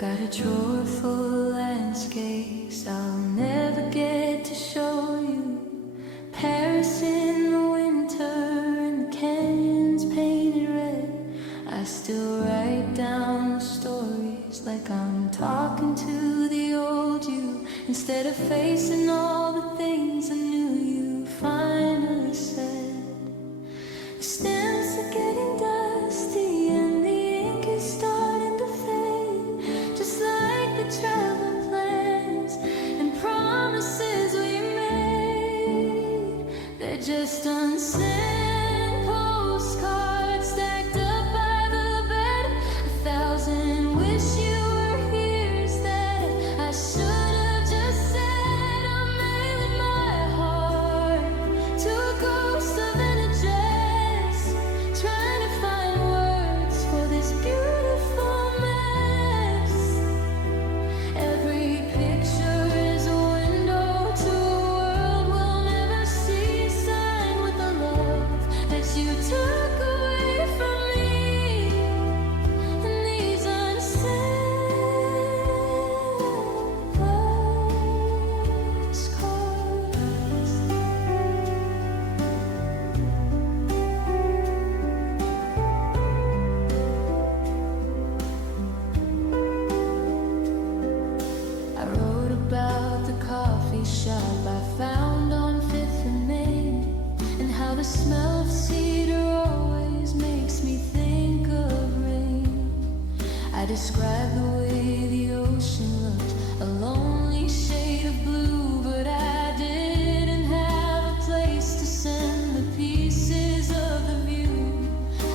Got a drawer full of landscapes I'll never get to show you. Paris in the winter and the canyons painted red. I still write down the stories like I'm talking to the old you, instead of facing all the things I knew you finally said. The stamps are getting dusty and the ink is starting to fade, just like the travel plans and promises we made. They're just unsent postcards stacked up by the bed. 1,000 wish you were here's that I should have just said. I'm mailing my heart to a ghost of an address, trying to find words for this beautiful mess. Every picture is a window to a world we'll never see, signed with the love that you took away from me. And these unsent postcards. I wrote about the coffee shop I found on Fifth and Main, and how the smell of cedar always makes me think of rain. I described the way the ocean looked, a lonely shade of blue, but I didn't have a place to send the pieces of the view.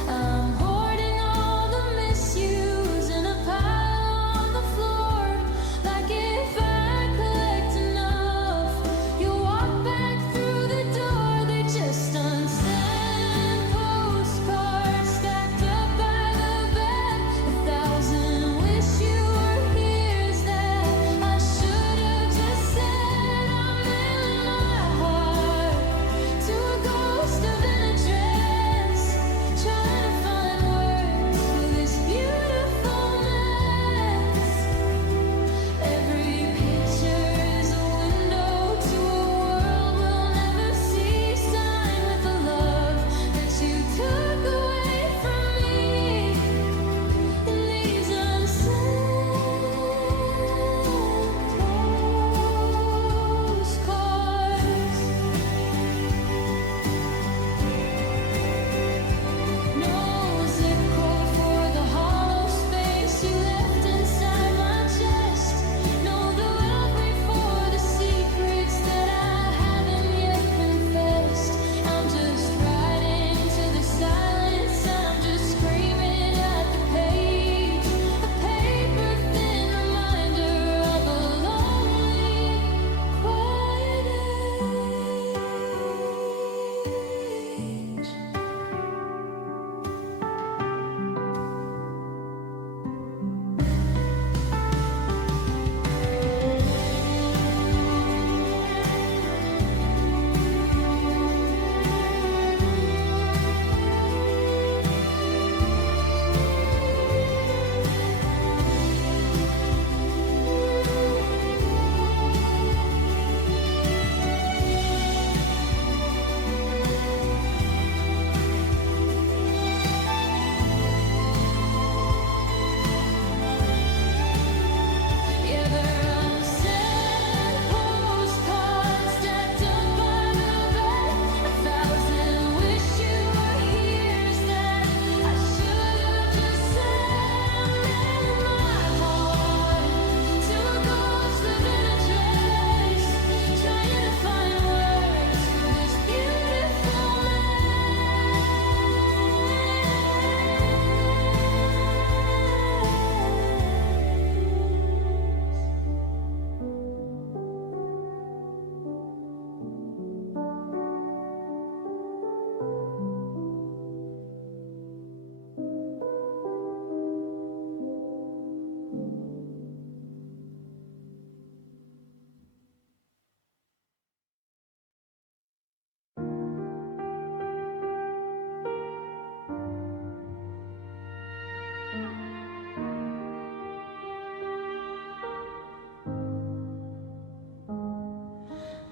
I'm hoarding all the misuse in a pile on the floor, like if I collect enough, you'll walk back through the door. They just unsent postcards stacked up by the bed. 1,000 wish you were here's that I should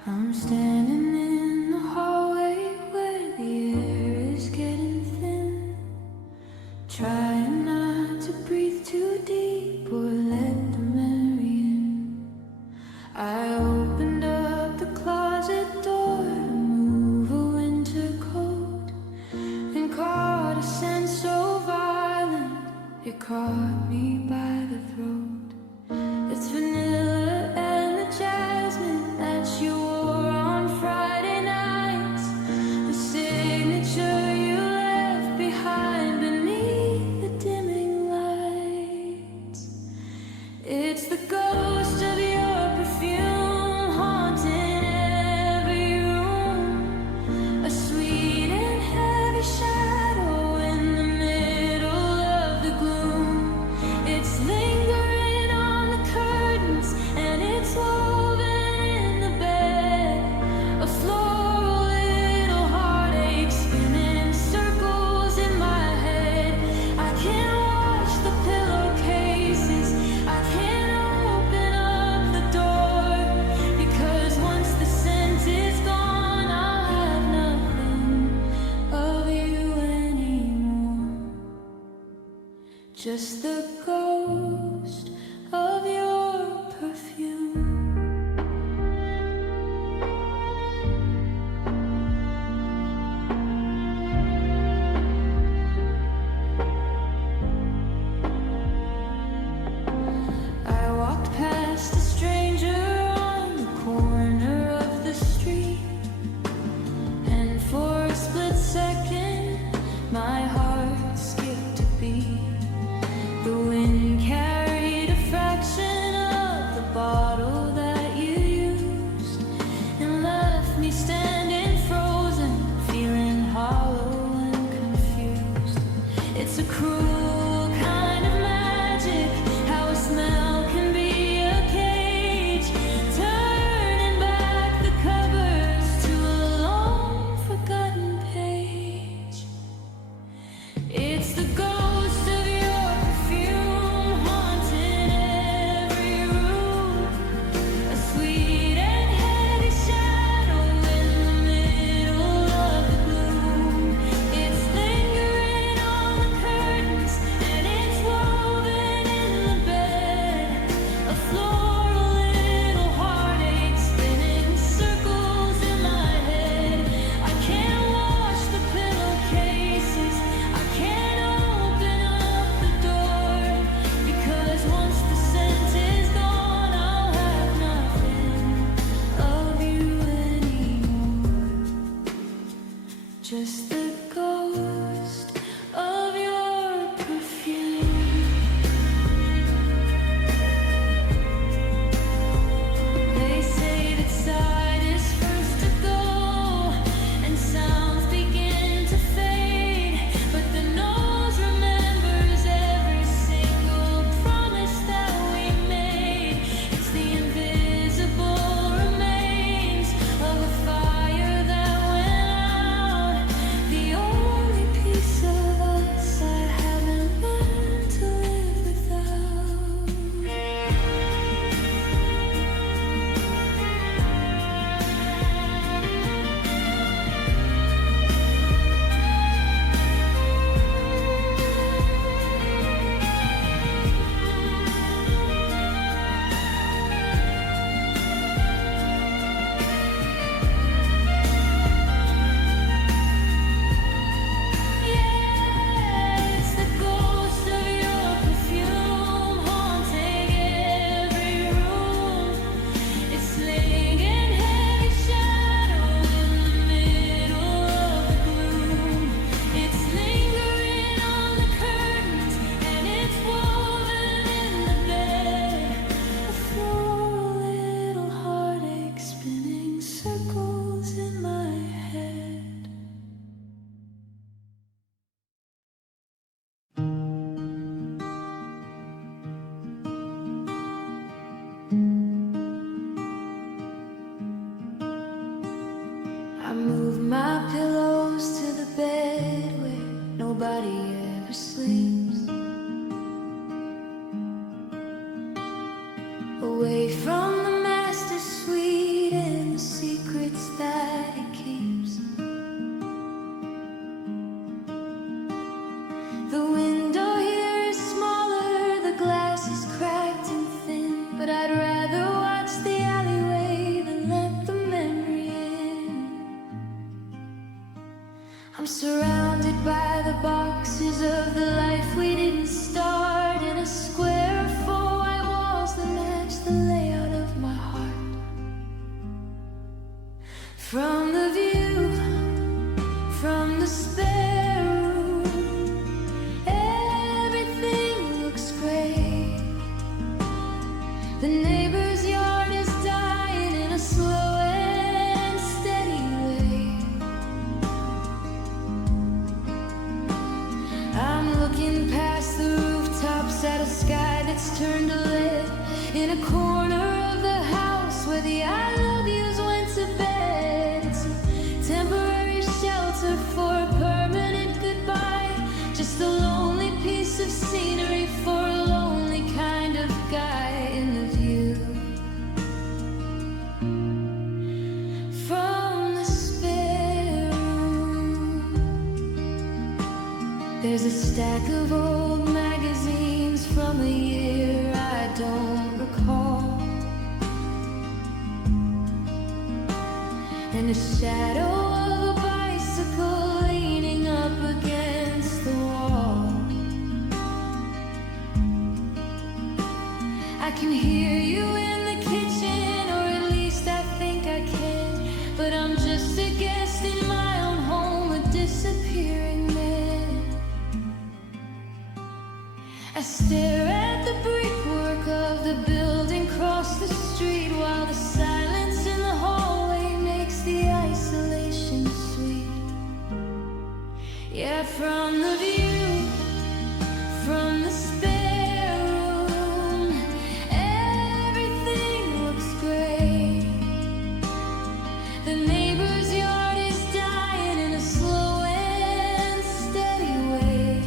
I'm standing in the hallway where the air is getting thin, trying not to breathe too deep or let the memory in. I opened up the closet door to move a winter coat and caught a scent so violent it caught me by the throat. It's vanilla and the jasmine that you wore on Friday nights, the signature you left behind beneath the dimming lights. It's the ghost of your perfume haunting every room, a sweet and heavy shadow in the middle of the gloom. It's lingering on the curtains and it's woven in the bed, a floral little heartache spinning circles in my head. I can't wash the pillowcases, I can't open up the door, because once the scent is gone, I'll have nothing of you anymore. Just the ghost of your perfume. I walked past a stranger on the corner of the street, and for a split second my heart skipped a beat. The wind carried a fraction of the bottle that you used and left me standing frozen, feeling hollow and confused. It's a cruel kind of magic, how a smell can be a cage, turning back the covers to a long forgotten page. It's the ghost of your perfume haunting every room, a sweet and heavy shadow in the middle of the gloom. It's lingering on the curtains and it's woven in the bed, a floral little heartache spinning circles in my head. I can't wash the pillowcases, I can't open up the door, because once the scent is gone, I'll have nothing of you anymore. Just the ghost of your perfume. They say that sight is first to go and sounds begin to fade, but the nose remembers every single promise that we made. It's the invisible remains of a fire that went out, the only piece of us I haven't learned to live without. Yeah, it's the ghost of your perfume haunting every room. It's slinging heavy shadow in the middle of the gloom. It's lingering on the curtains and it's woven in the bed, a floral little heartache spinning circles in my head. I moved my pillows to the bed where nobody ever sleeps, away from the master suite and the secret the boxes of the life we didn't start, in a square of 4 white walls that match the layout of my heart. From the view, from the spare room, everything looks great. The neighbor's yard is dying in a slow and steady way. I'm looking past the rooftops at a sky that's turned to lead, in a corner of the house where the I love yous went to bed. It's a temporary shelter for a permanent goodbye, just a lonely piece of scenery for a lonely kind of guy. In the view from the spare room, there's a stack of old magazines from a year I don't recall, and a shadow of a bicycle leaning up against the wall. I can hear you in the kitchen, or at least I think I can, but I'm just a guest in my own home, a disappearing man. I stare at the brickwork of the building across the street, while the silence in the hallway makes the isolation sweet. Yeah, from the view, from the spare room, everything looks great. The neighbor's yard is dying in a slow and steady way.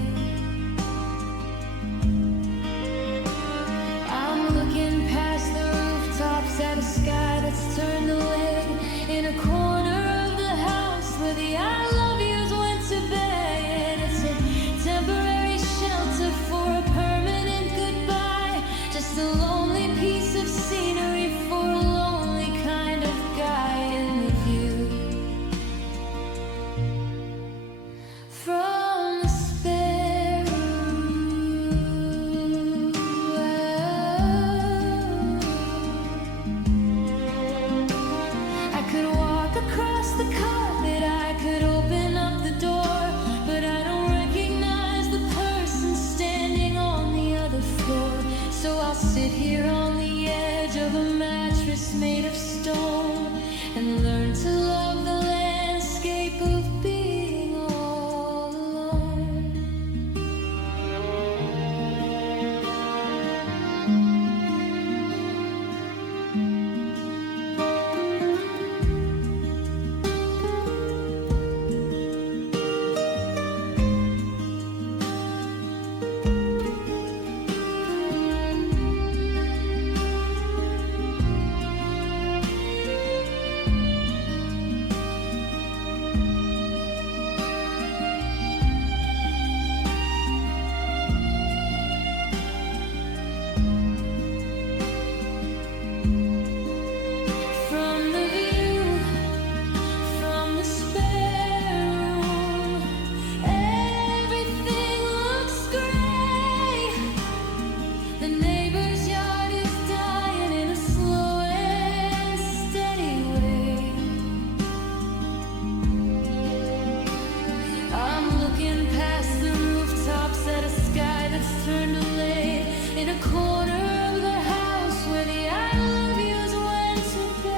I'm looking past the rooftops at a sky that's turned to lead, in a corner of the house where the I love yous went to bed. It's a temporary shelter for a permanent goodbye, just a lonely piece of scenery for a lonely kind of guy. In the view from the spare room, I could walk across the carpet, I could open up the door, but I don't recognize the person standing on the other floor. So I'll sit here on the edge of a mattress made of stone and learn to love the landscape of being all alone. From the view, from the spare room, everything looks great. The neighbor's yard is dying in a slow and steady way. I'm looking past the rooftops at a sky that's turned to lead, in a corner of the house where the I love yous went to bed.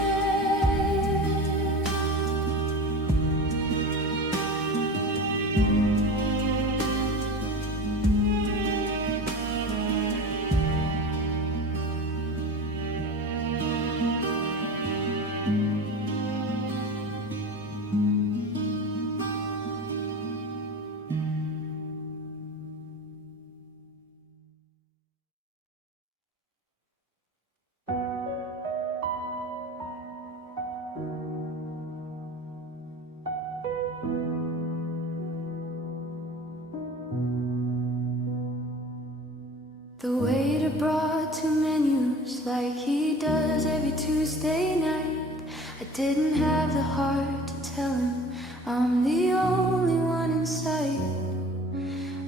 The waiter brought 2 menus like he does every Tuesday night. I didn't have the heart to tell him I'm the only one in sight.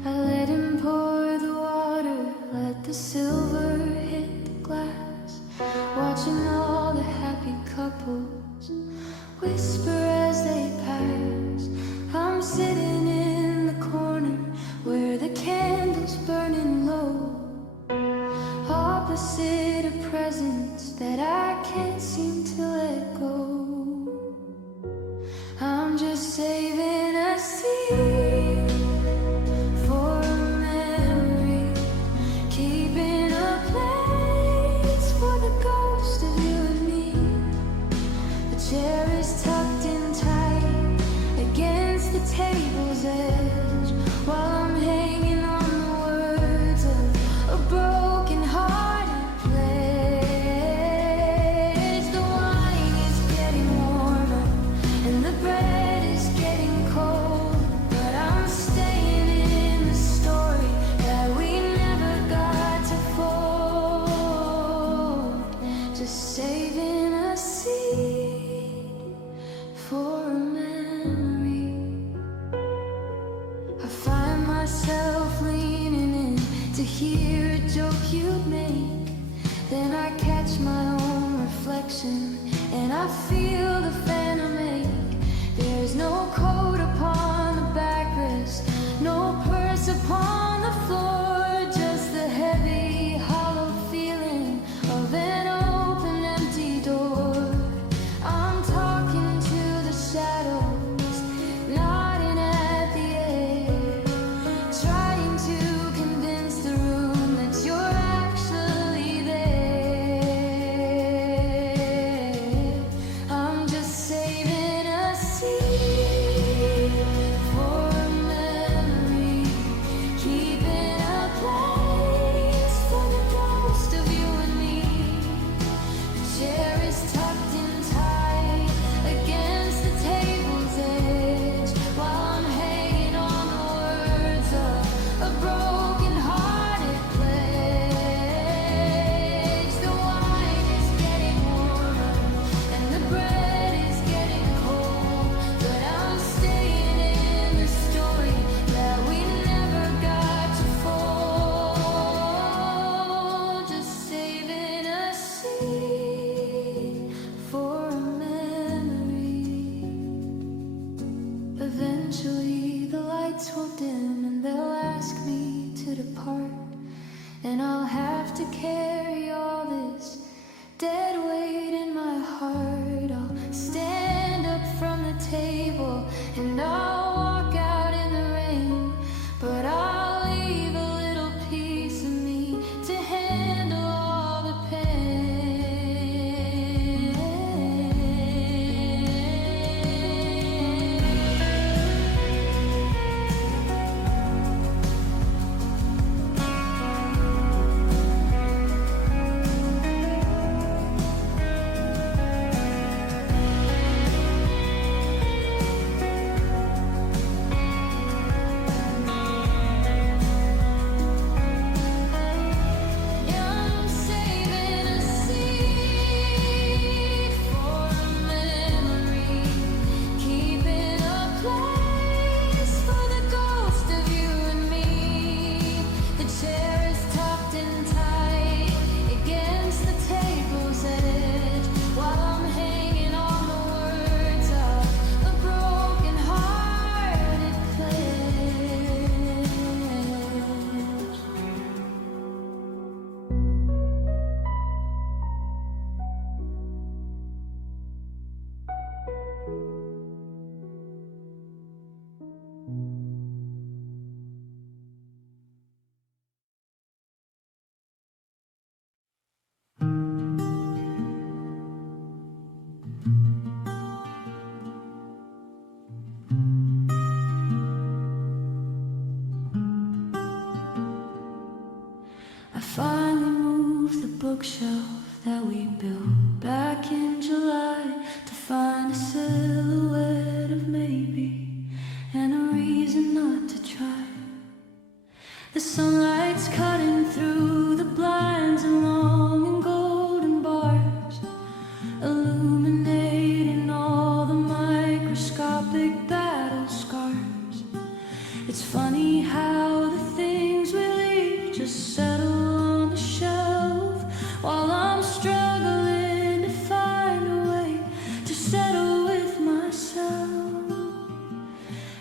I let him pour the water, let the silver hit the glass, watching all the happy couples whisper as they pass. I'm sitting in the corner where the candle's burning low, opposite a presence that I can't seem to let go. I'm just saving a seat for a memory, keeping a place for the ghost of you and me. The chair is tucked in tight against the table's edge, while I'm hanging on the words of a broken hearted pledge. The wine is getting warmer and the bread is getting cold, but I'm staying in the story that we never got to fold. Just saving a seed for a memory. I find myself leaning in to hear a joke you'd make, then I catch my own reflection and I feel the phantom ache. There's no coat upon the backrest, no purse upon the floor, just the heavy, hollow feeling of an open, empty door. I'm talking to the shadows, nodding at the air, trying to convince the room that you're actually there. I'm just saving a seed for a memory, keeping a place for the ghost of you and me. The chair is tucked in tight against the table's edge, while I'm hanging on the words of a broken-hearted pledge. The wine is getting warmer and the bread is getting cold, but I'm staying in the story that we never got to fold. Just saving a seed for a memory. Eventually the lights will dim and they'll ask me to depart, and I'll have to carry all this dead weight in my heart. I'll stand up from the table and I'll walk out in the rain, but I'll leave a little piece of me to handle all the pain. I'm saving a seed for a memory, keeping a place for the ghost of you and me. The chair is tucked in tight against the table's edge, while I'm hanging on the words of a broken-hearted pledge. I finally moved the bookshelf that we built back in July to find a silhouette of maybe and a reason not to try. The sunlight's cutting through the blinds and long and golden bars, illuminating all the microscopic battle scars. It's funny how the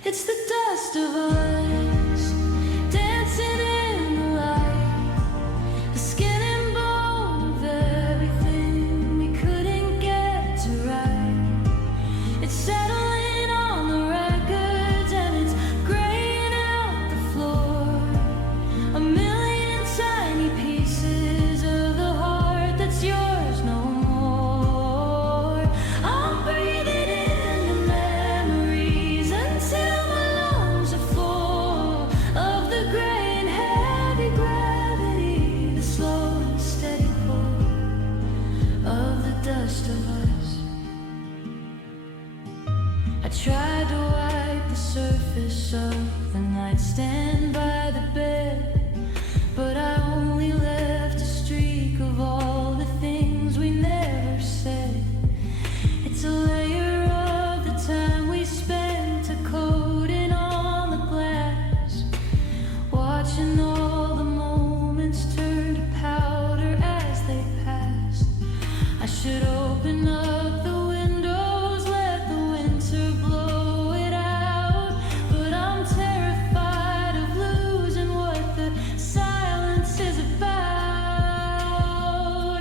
It's the dust of us dancing in the light, the skin and bone of everything we couldn't get to right. It's settling on the records and it's graying out the floor. A million tiny pieces of the heart that's yours no more. I'm breathing in the memories until my lungs are full of the gray and heavy gravity, the slow and steady pull of the dust of us. I tried to wipe the surface of the nightstand by the bed, but I only left a streak of all the things we never said. It's a layer of the time we spent a coating on the glass, watching all the moments turn to powder as they passed. I should open up the windows, let the winter blow it out, but I'm terrified of losing what the silence is about.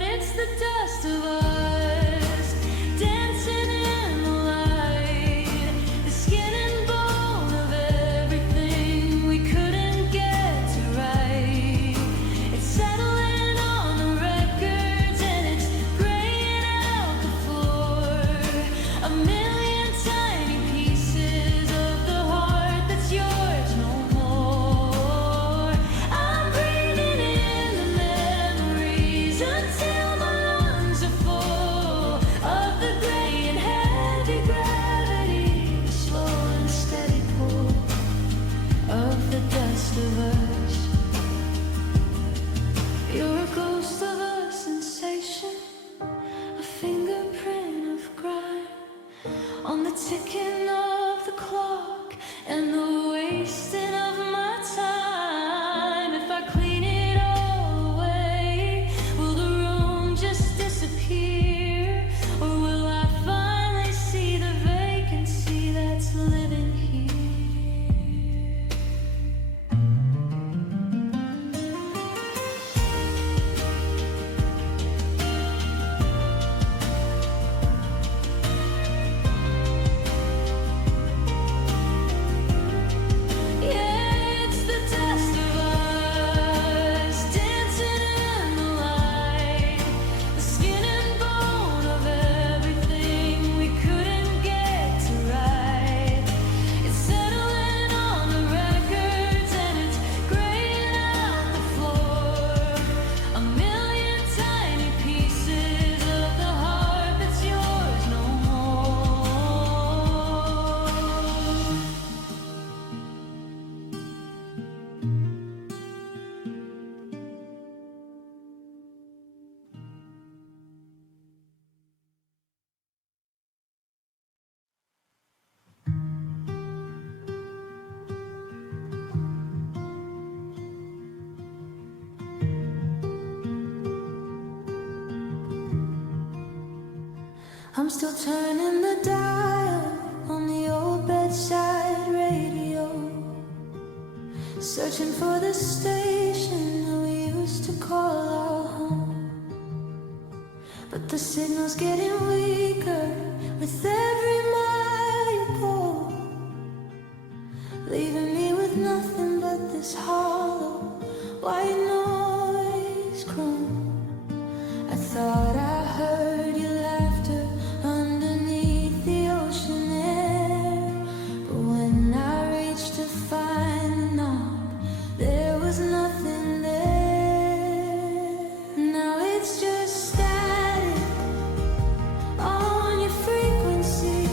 It's the dust of us dancing in the light, the skin and bone of everything we couldn't get to right. It's settling on the records and it's graying out the floor. A million tiny pieces of the heart that's yours no more. I'm breathing in the memories until my lungs are full of the gray and heavy gravity, the slow and steady pull of the dust of us. You're a ghost of a sensation, a fingerprint of grime on the ticking of the clock and the wasting of my time. If I clean it all away, will the room just disappear? Or will I finally see the vacancy that's living here? Yeah, it's the dust of us dancing in the light, the skin and bone of everything we couldn't get to right. It's settling on the records and it's graying out the floor. A million tiny pieces of the heart that's yours no more. I'm still turning the dial on the old bedside radio, searching for the station that we used to call our home. But the signal's getting weaker with every mile you go, leaving me with nothing but this hollow white noise croon. I thought I heard your laughter underneath the ocean air, but when I reached to find the knob, there was nothing there. Now it's just static on your frequency.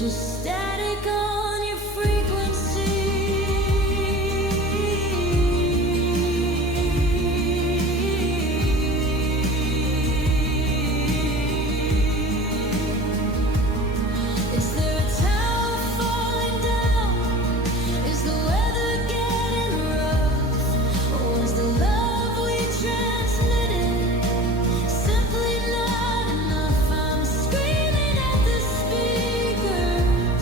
just static on your frequency. Is there a tower falling down? Is the weather getting rough? Or was the love we transmitted simply not enough? I'm screaming at the speaker.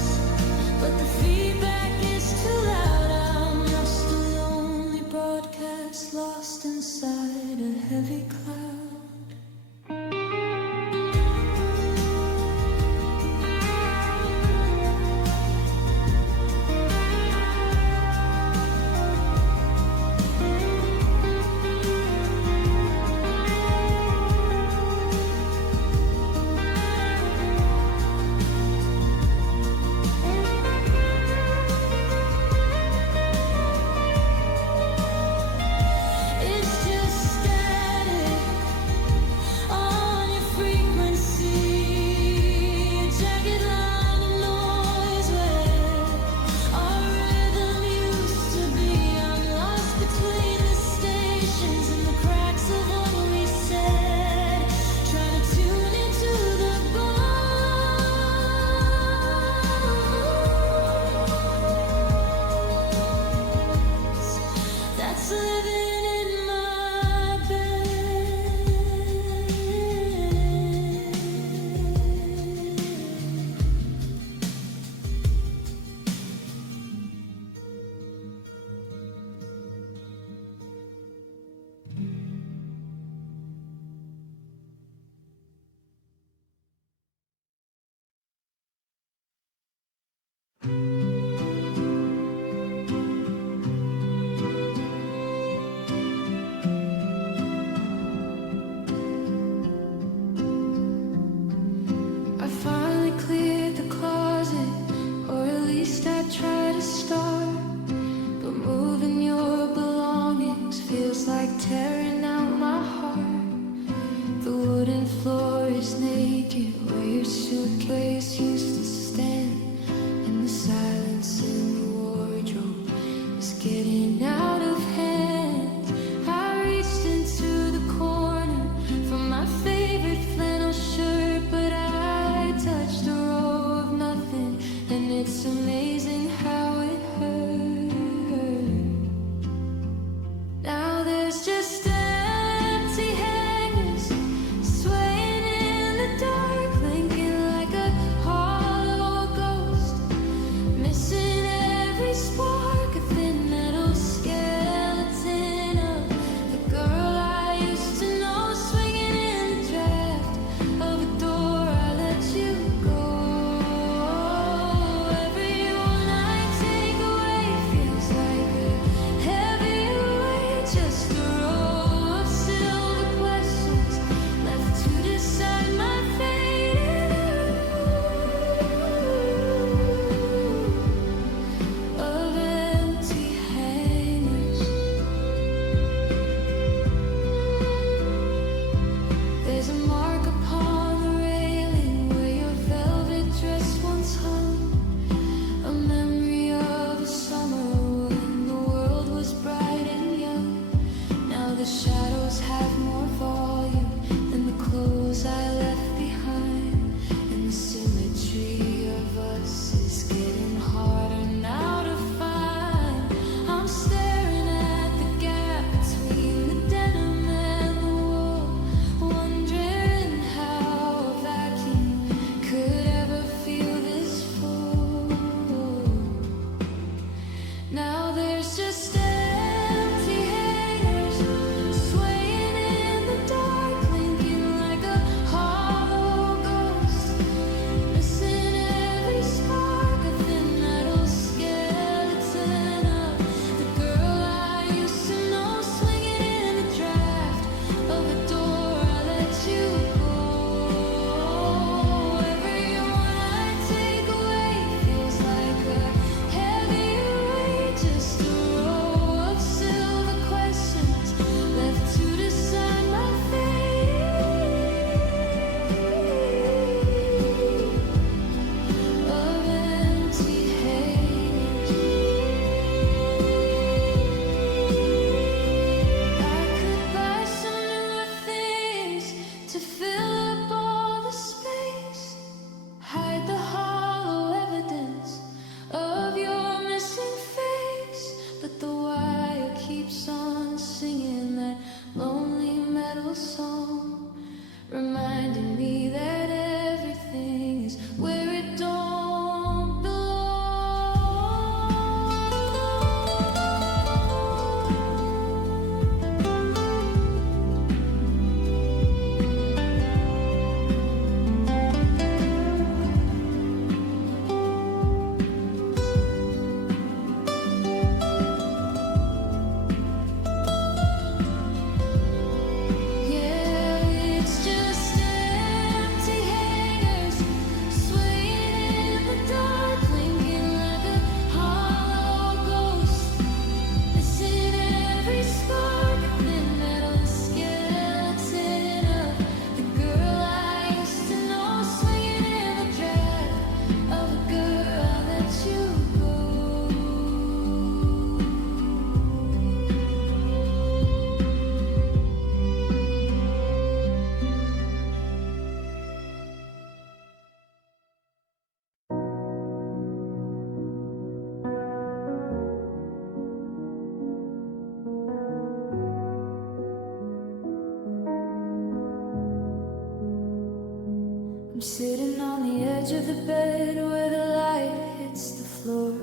edge of the bed where the light hits the floor,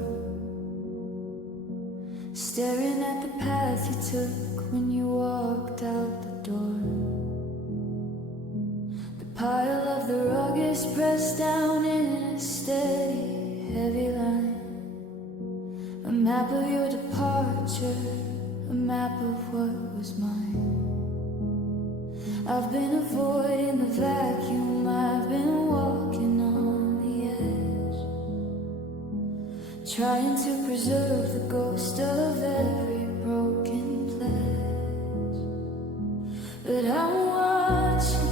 staring at the path you took when you walked out the door. The pile of the rug is pressed down in a steady, heavy line, a map of your departure, a map of what was mine. I've been avoiding the vacuum, I've been walking on the edge, trying to preserve the ghost of every broken pledge. But I'm watching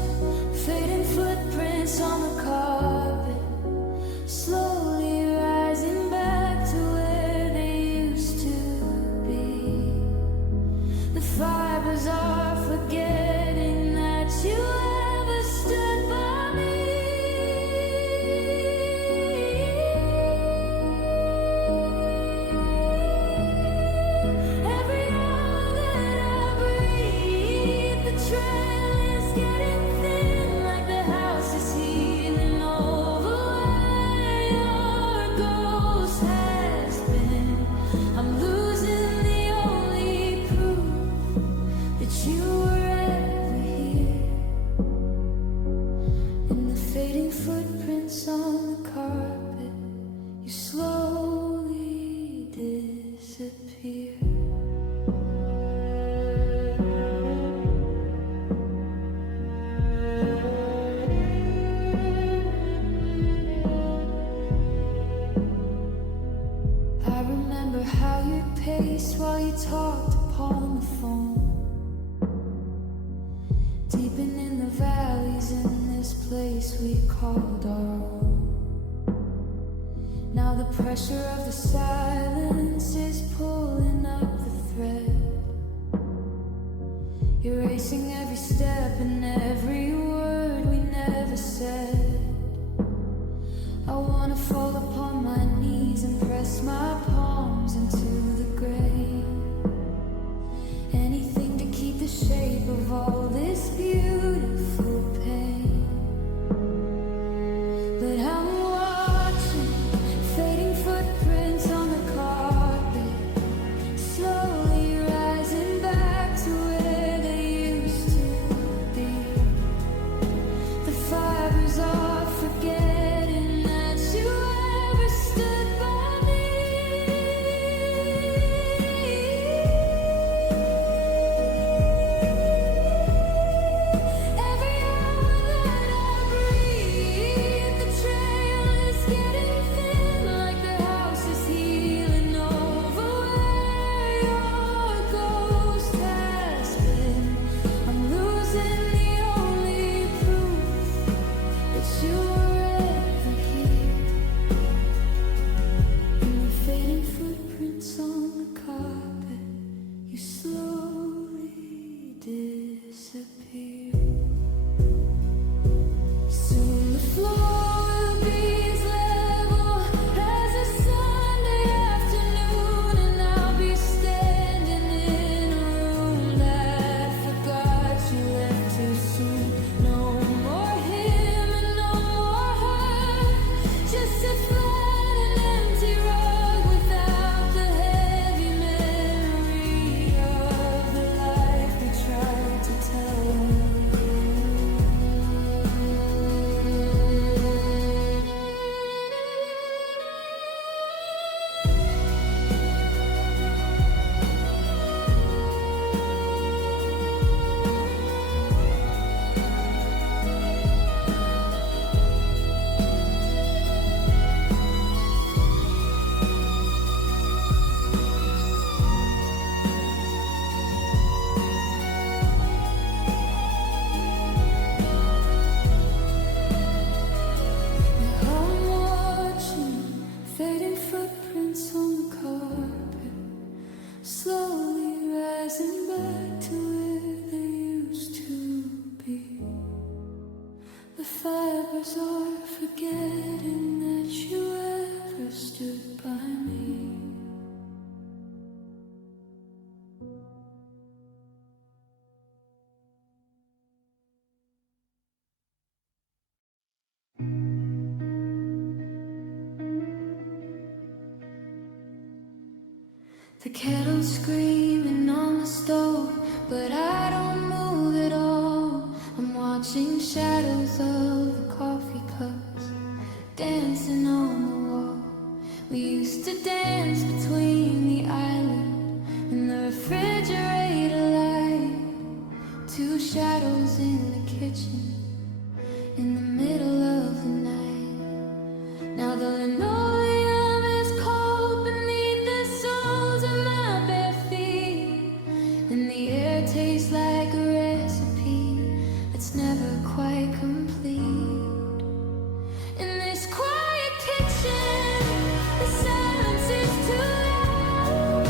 fading footprints on the carpet, slowly rising back to where they used to be. The fibers are forgetting that you ever stood by me. Every hour that I breathe, the trail is getting thin, like the house is healing over where your ghost has been. I'm losing the only proof that you were ever here. In the fading footprints on the carpet, you slowly disappear. I remember how you paced while you talked upon the phone, deepen in the valleys in this place we called our own. Now the pressure of the silence is pulling up the thread, erasing every step and every word we never said. I wanna fall upon my knees and press my palms into the grave, anything to keep the shape of all this beautiful pain. But I'm watching fading footprints on the carpet, slowly rising back to where they used to be. The fibers are forgetting that you ever stood by me. The kettle screaming on the stove, but I don't move at all. I'm watching shadows of the coffee cups dancing on the wall. We used to dance between the island and the refrigerator light. Two shadows in the kitchen in the middle of the night. Now the linoleum is cold beneath the soles of my bare feet, and the air tastes like a recipe that's never quite complete. In this quiet kitchen, the silence is too loud.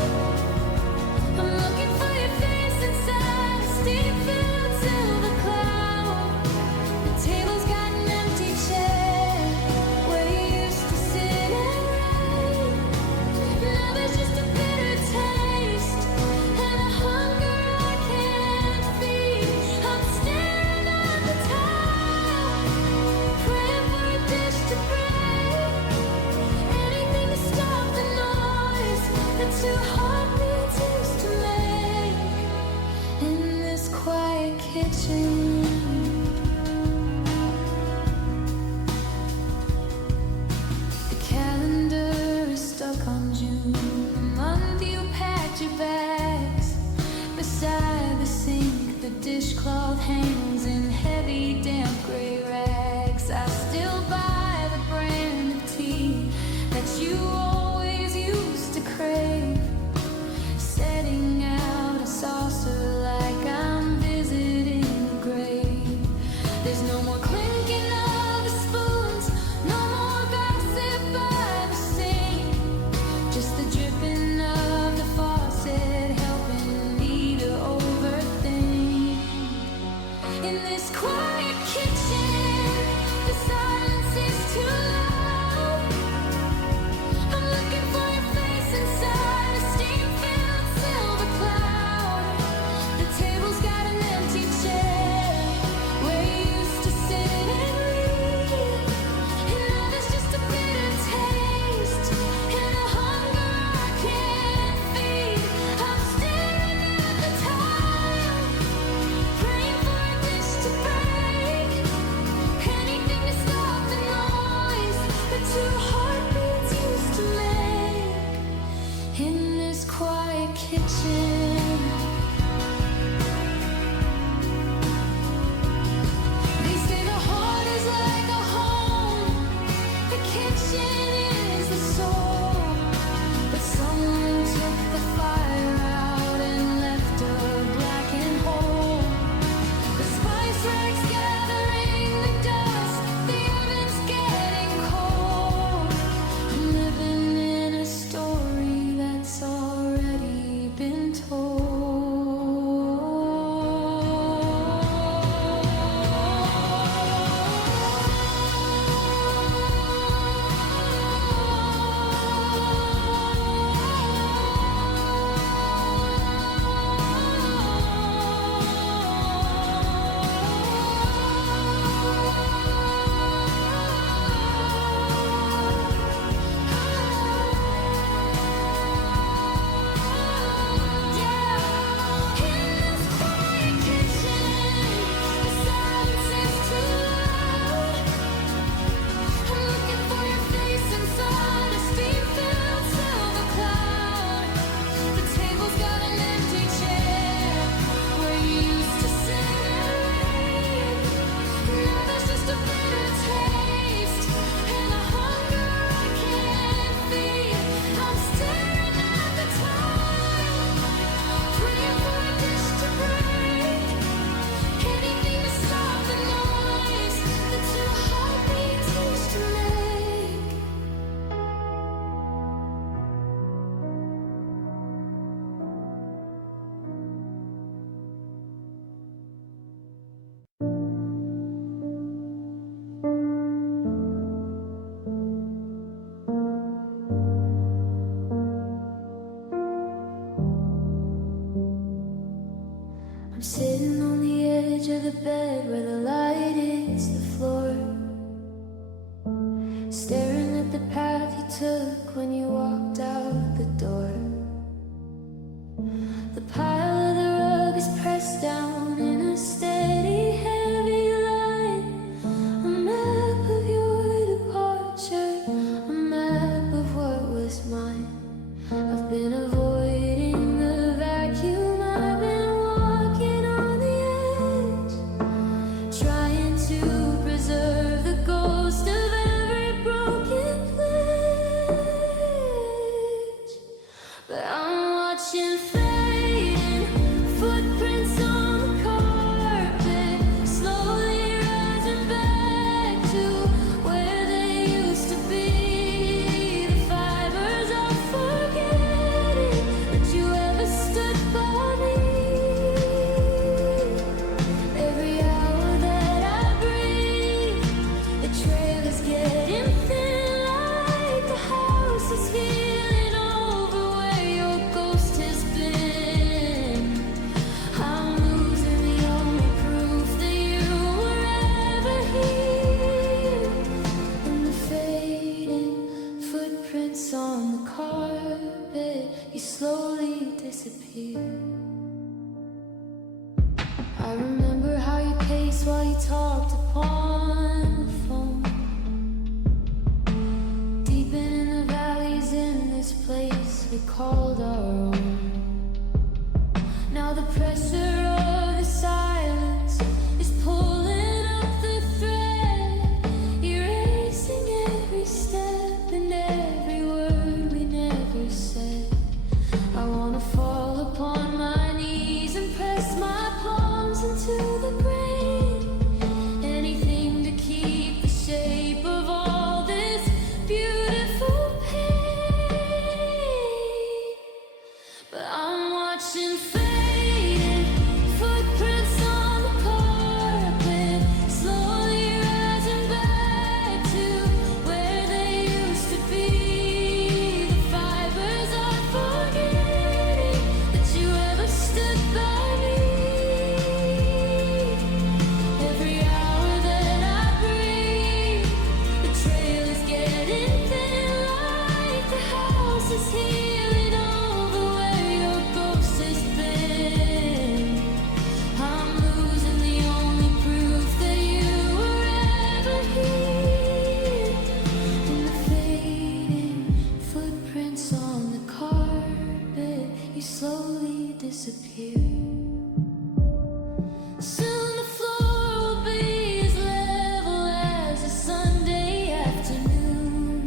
I'm looking for your face inside a steam-filled silver cloud. The table's got an empty chair where you used to sit and write. Now there's just a bitter taste and a hunger I can't feed. I'm staring at the tile, praying for a dish to break. Anything to stop the noise that two heartbeats used to make. In this quiet kitchen, the calendar is stuck on June, the month you packed your bags. Beside the sink, the dishcloth hangs in heavy, damp gray rags. I still buy the brand of tea that you always used to crave, setting out a saucer like I'm visiting a grave. There's no more clinking of the spoons, no more gossip by the sink, just the dripping of the faucet helping me to overthink. In this quiet kitchen, the silence is too loud. I'm looking for your face inside a steam-filled silver cloud. The table's got an empty chair where you used to sit and read. And now there's just a bitter taste and a hunger I can't feed. I'm staring at the tile, praying for a dish to break. Anything to stop the noise that two heartbeats used to make. In this quiet kitchen, they say the heart is like a home, the kitchen is the soul. But someone took the fire out and left a blackened hole. The spice rack's gathering the dust, the oven's getting cold. I'm living in a story that's already been told. I'm sitting on the edge of the bed where the light hits the floor, staring at the path you took when you walked out the door. The pile of the rug is pressed down in a steady, heavy line. A map of your departure, a map of what was mine. I've been avoiding the vacuum, I've been walking on the edge, trying to preserve the ghost of every broken pledge. But I'm watching fading footprints on the carpet, slowly rising back to where they used to be. The fibers are forgetting that you ever stood by me. Every hour that I breathe, the trail is getting thin, like the house is healing over where your ghost has been. I'm losing the only proof that you were ever here. And the fading footprints on the carpet, you slowly disappear. I remember how you paced while you talked upon the phone, deepen in the valleys in this place we called our own. Now the pressure of the silence is pulling up the thread, erasing every step and every word we never said. I wanna fall upon my knees and press my palms into the grain, anything to keep the shape of all this beautiful pain. But I'm watching fading footprints on the carpet, slowly rising back to where they used to be. The fibers are forgetting that you ever stood by me. Every hour that I breathe, the trail is getting thin, like the house is healing over where your ghost has been. I'm losing the only proof that you were ever here. And the fading footprints on the carpet, you slowly disappear. Soon the floor will be as level as a Sunday afternoon,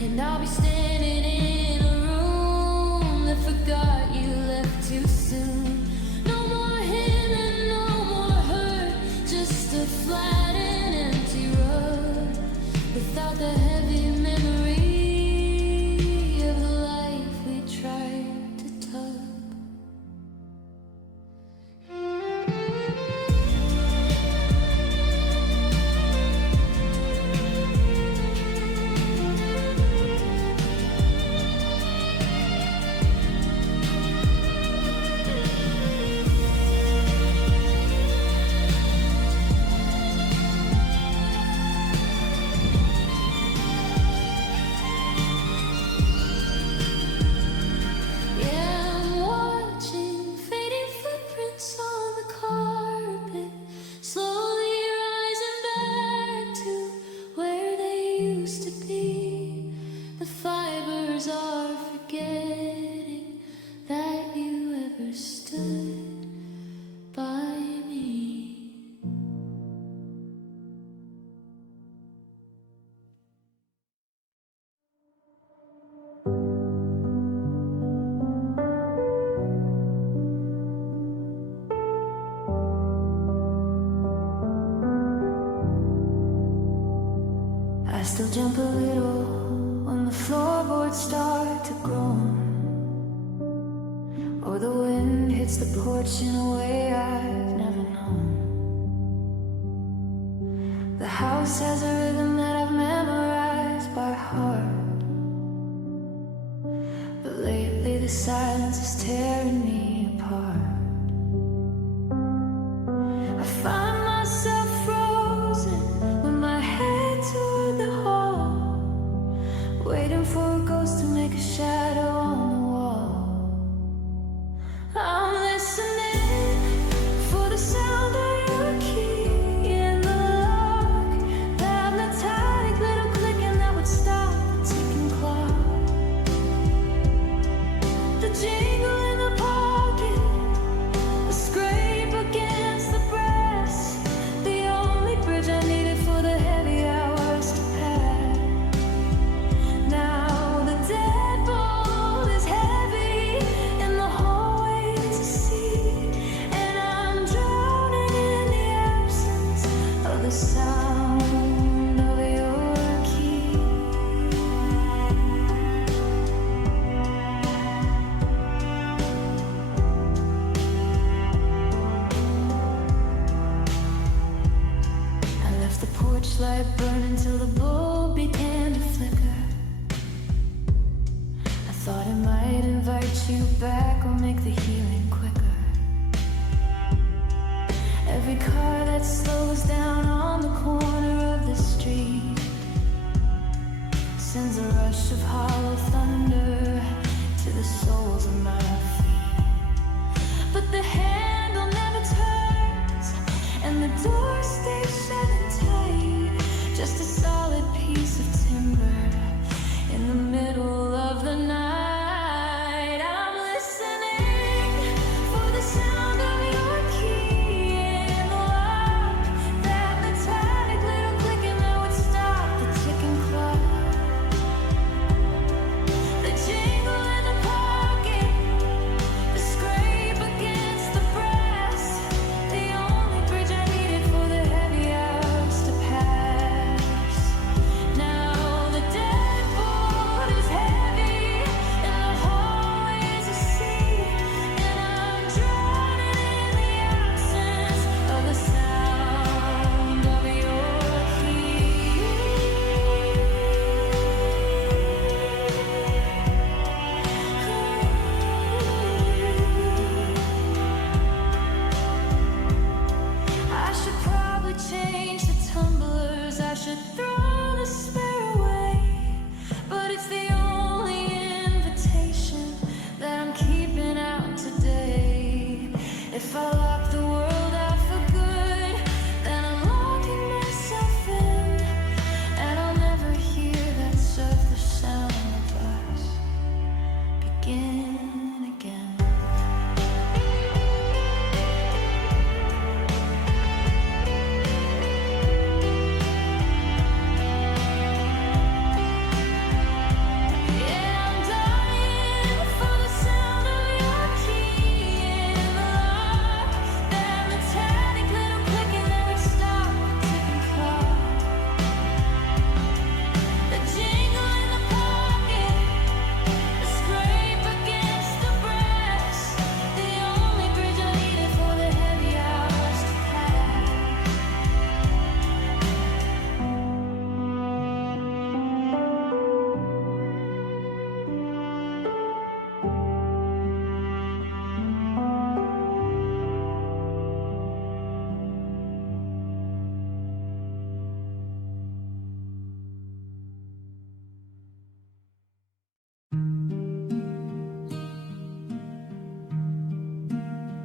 and I'll be standing in a room that forgot you left too soon. No more him and no more her, just a flat and empty rug without the heavy memory of the life we tried to tug. Yeah, I'm watching fading footprints on the carpet, slowly rising back to where they used to be. The fibers are forgetting that you ever stood by me. I still jump a little when the floorboards start to groan, or the wind hits the porch in a way I've never known. The house has a rhythm that I've memorized by heart, but lately the silence is tearing me apart. I find myself frozen with my head toward the hall, waiting for a ghost to make a shadow on the wall. crack will make the healing quicker. Every car that slows down on the corner of the street sends a rush of hollow thunder to the soles of my feet. But the handle never turns and the door stays shut and tight. Just a solid piece of timber in the middle of the night. I'm listening for the sound of your key in the lock, that metallic little clicking that would stop the ticking clock. The jingle in the pocket, the scrape against the brass, the only bridge I needed for the heavy hours to pass. Now the deadbolt is heavy and the hallway is a sea, and I'm drowning in the absence of the sound of your key. I should probably change the tumblers, I should throw the spare away, but it's the only invitation that I'm keeping out today. If I lock the world out for good, then I'm locking myself in, and I'll never hear that surface sound of us begin again. Yeah, I'm dying for the sound of your key in the lock, that metallic little clicking that would stop the ticking clock. The jingle in the pocket, the scrape against the brass, the only bridge I needed for the heavy hours to pass.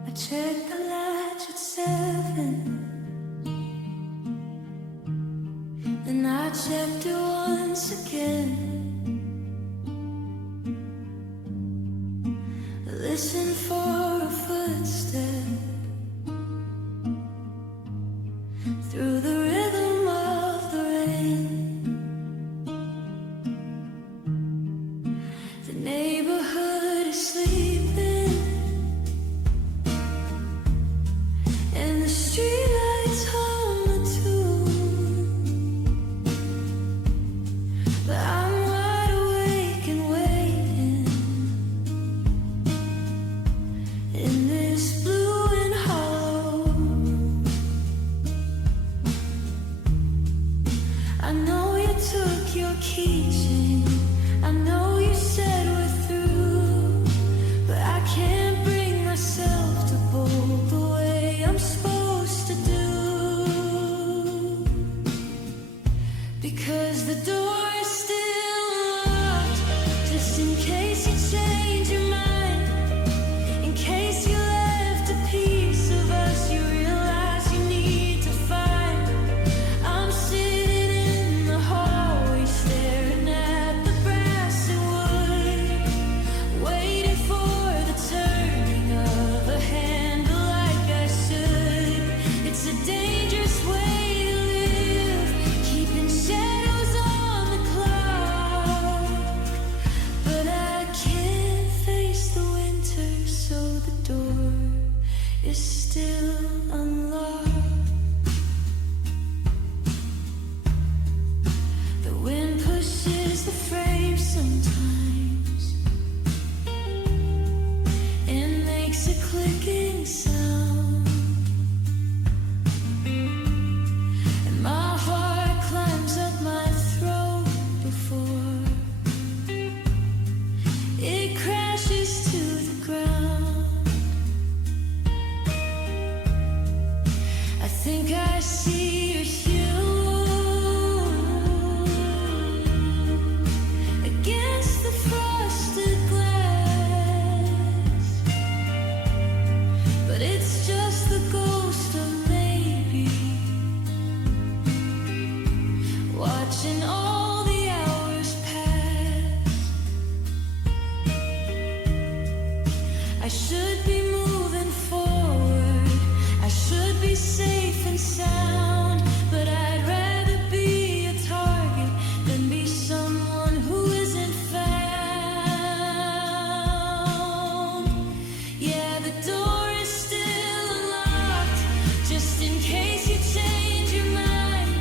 I checked the latch at 7, and I checked it once again. Listen for a footstep through the rhythm of the rain. The neighborhood is sleeping, and the streetlights hum a tune, but I'm wide awake and waiting in this blue and hollow room. I know you took your keychain, I know you said we're through. see is you against the frosted glass, but it's just the ghost of maybe watching all the hours pass. I should be moving forward, I should be safe and sound, but I'd rather be a target than be someone who isn't found. Yeah, the door is still unlocked, just in case you change your mind,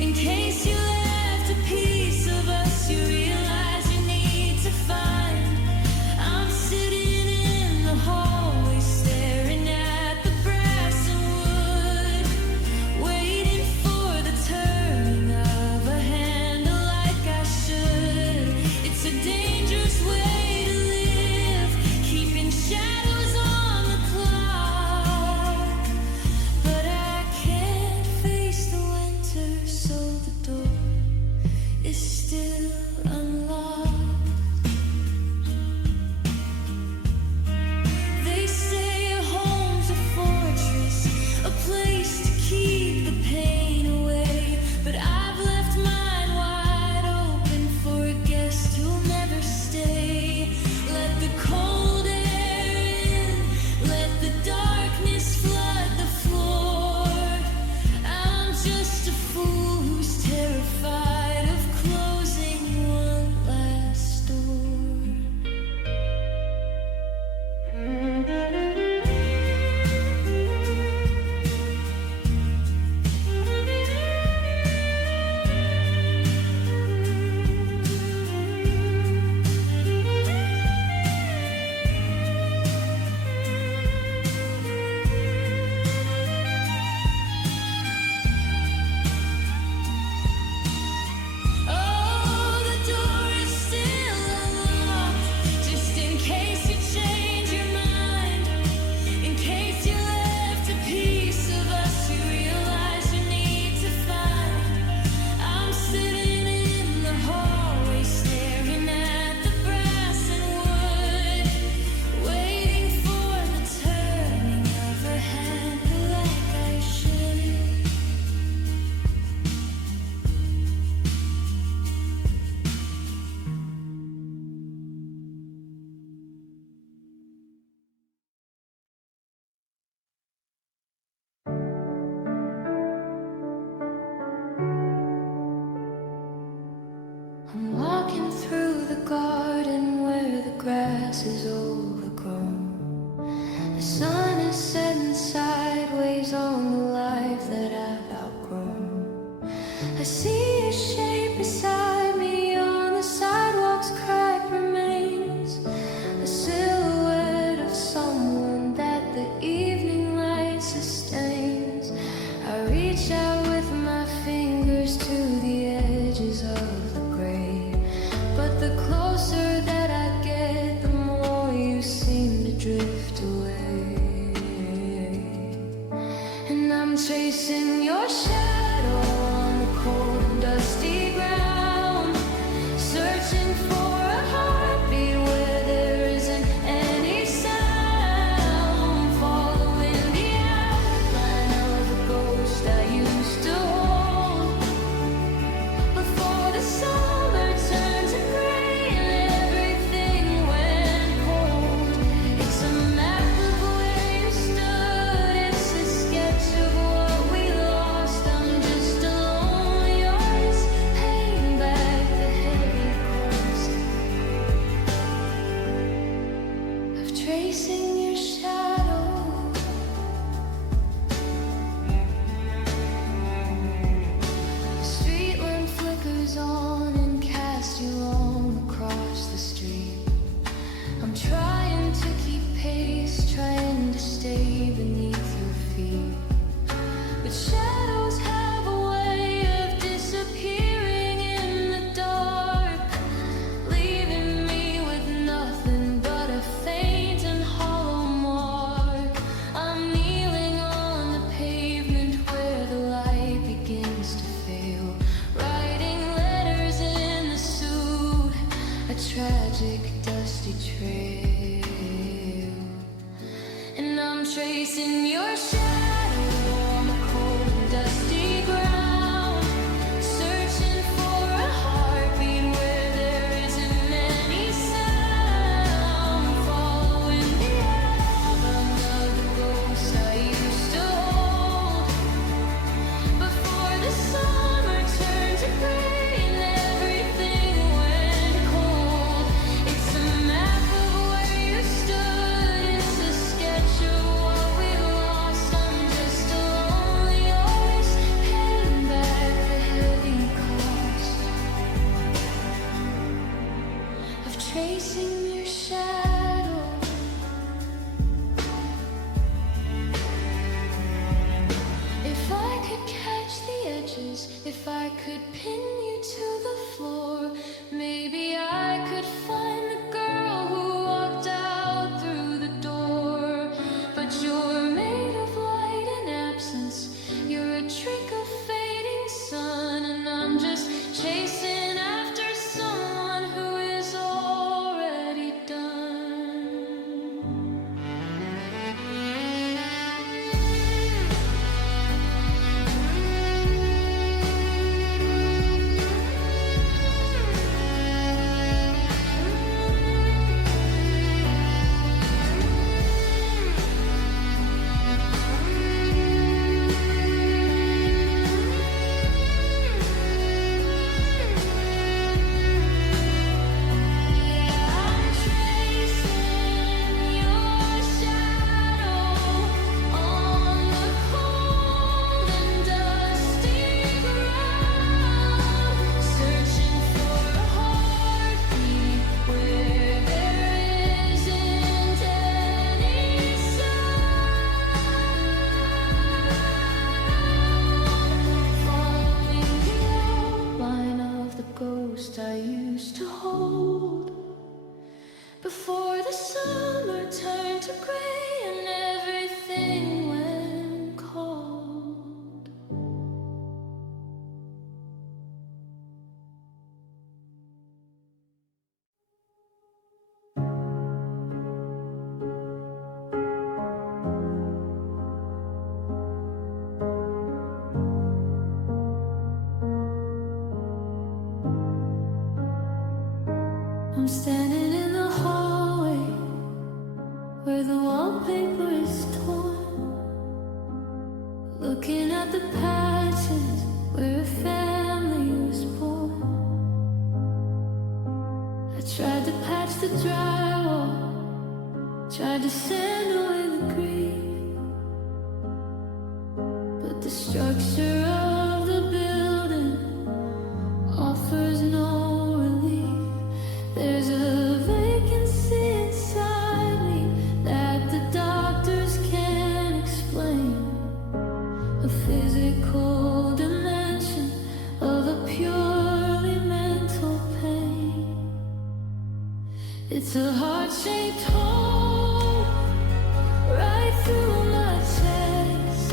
in case you left a piece of us you realize you need to find. I'm sitting in the hallway staring at the brass and wood, waiting for the turning of a handle like I should. It's a dangerous way to live, keeping shadows on the clock, but I can't face the winter, so the door is still unlocked. They say a home's a fortress, a place to keep the pain away, but I've left mine wide open for a guest who'll never stay. Let the cold air in, let the darkness flood the floor. I'm just a fool who's terrified of closing one last door. Oh, the door is still unlocked, just in case you change your mind, in case you left a piece of us you realize you need to find. I'm sitting in the hallway staring at the brass and wood, waiting for the turning of a handle like I should. I'm walking through the garden where the grass is overgrown. The sun is setting sideways on the life that I've outgrown. I see a shape beside me on the sidewalk's cracked remains, a silhouette of someone that the evening light sustains. I reach out with my fingers to the edges of the grave, but the closer that I get, the more tragic, dusty trail, and I'm tracing your shadow on the cold and dusty ground, searching for a heartbeat where there isn't any sound, following the album of the ghosts I used to hold before the summer turned to gray. Tracing your shadow, if I could catch the edges, if I could pin you to the floor, maybe I could find the girl who walked out through the door. But you're made of light and absence, you're a trick of fading sun, and I'm just chasing after someone who is already done. I used to hold before the summer turned to gray and everything went cold. I'm standing in the hallway where the wallpaper is torn, looking at the patches where a family was born. I tried to patch the drywall, tried to sand away the grief, but the structure of the building offers no relief. There's a vacancy inside me that the doctors can't explain, a physical dimension of a purely mental pain. It's a heart-shaped hole right through my chest,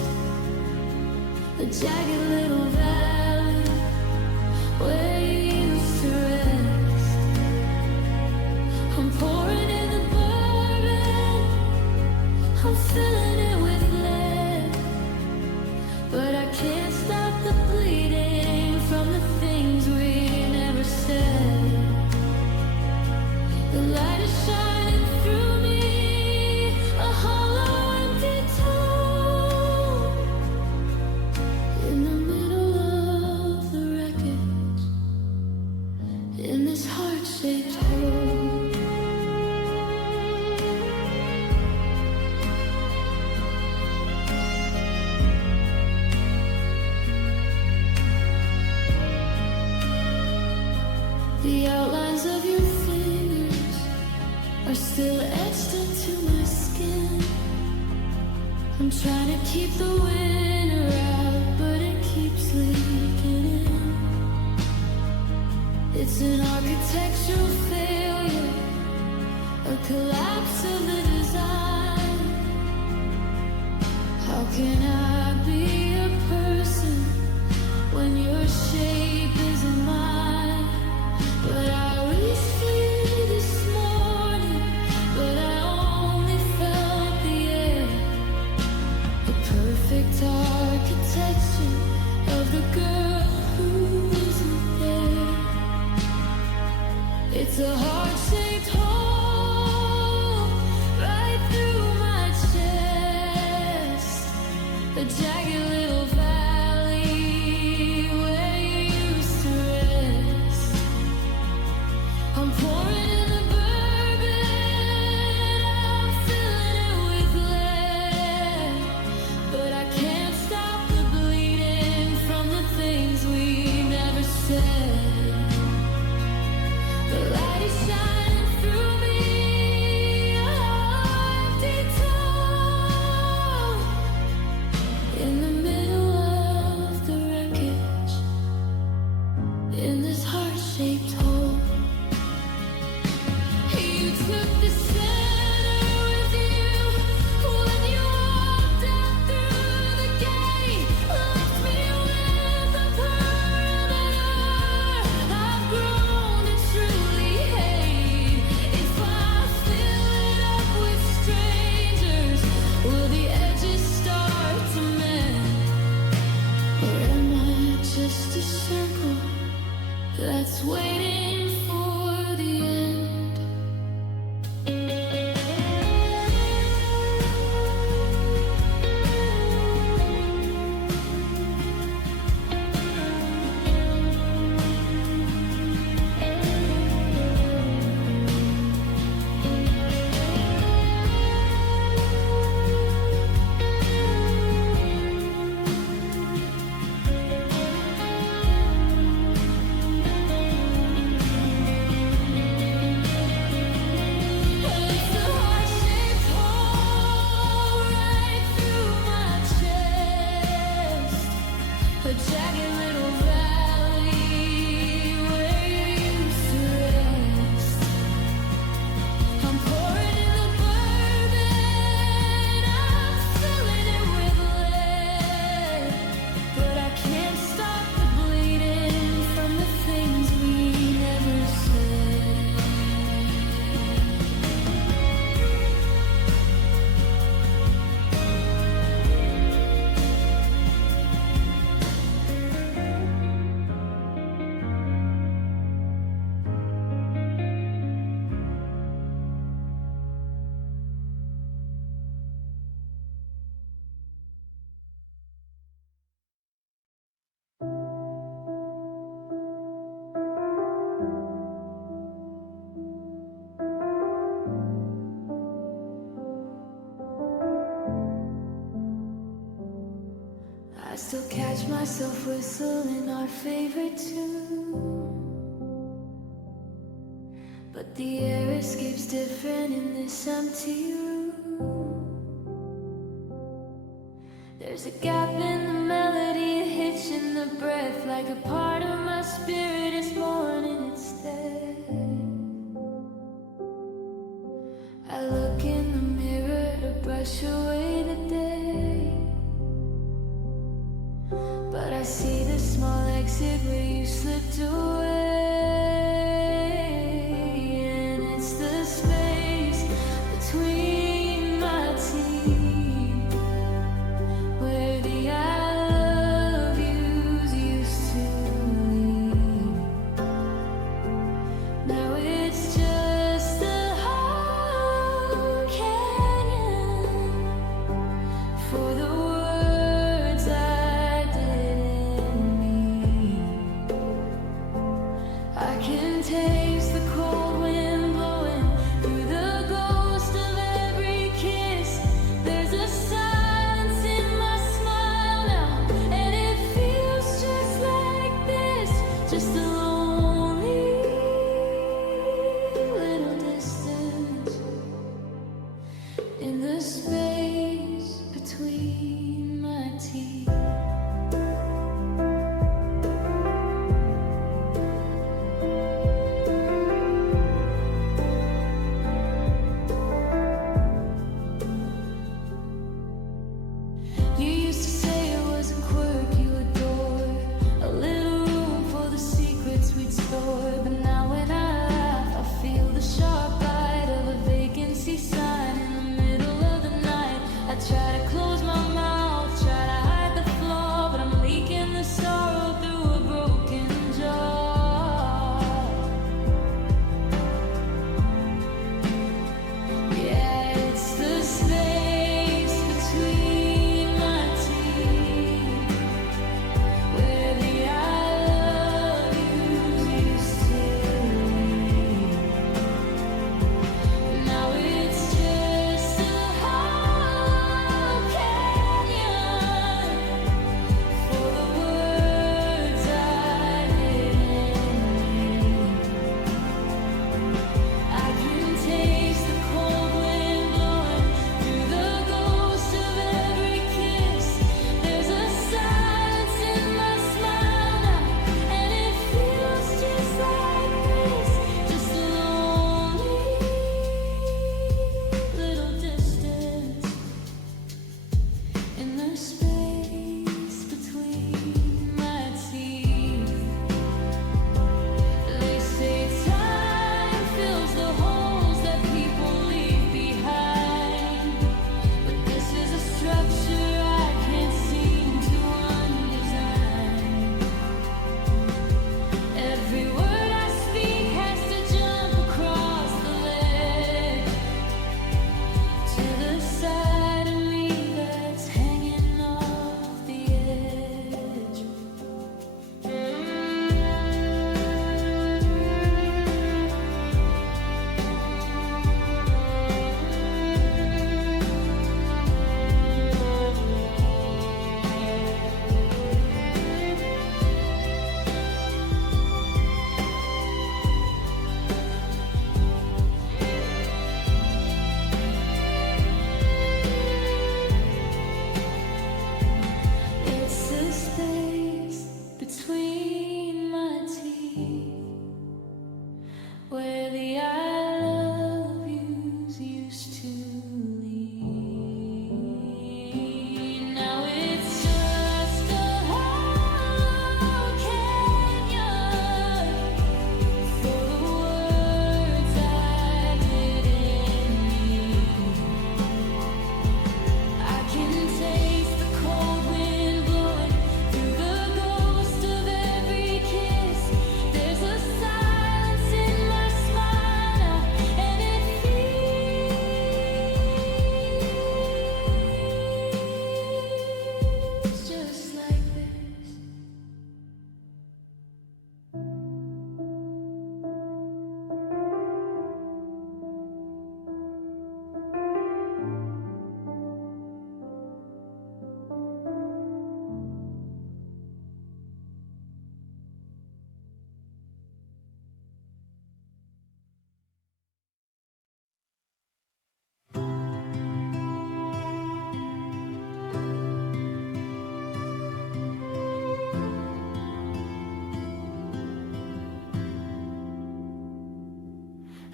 a jagged little valley where you used to rest. I'm pouring in the bourbon, I'm filling it with lead, but I can't stop the bleeding from the things we never said. The light is shining through me, a hollow empty tomb in the middle of a heart-shaped hole right through my chest, a jagged little valley where you used to rest. I'm pouring in the bourbon, I'm filling it with lead, but I can't stop the bleeding from the things we never said. The light is shining through me, a empty tomb in the middle of the wreckage, in this heart-shaped hole. You took the center with you when you walked out through the gate, left me with a perimeter I've grown to truly hate. If I fill it up with strangers, will the edges start to mend? Or am I just a circle that's waiting for the end? It's a heart-shaped hole right through my chest, a jagged little valley where you used to rest. I'm pouring in the bourbon, I'm filling it with lead, but I can't stop the bleeding from the things we never said. I still catch myself whistling our favorite tune, but the air escapes different in this empty room. There's a gap in the melody, a hitch in the breath, like a part of my spirit is mourning instead. I look in the mirror to brush away the day, but I see the small exit where you slipped away, and it's the space between my teeth where the I love yous used to leave. Now it's just a whole canyon for the words I didn't mean.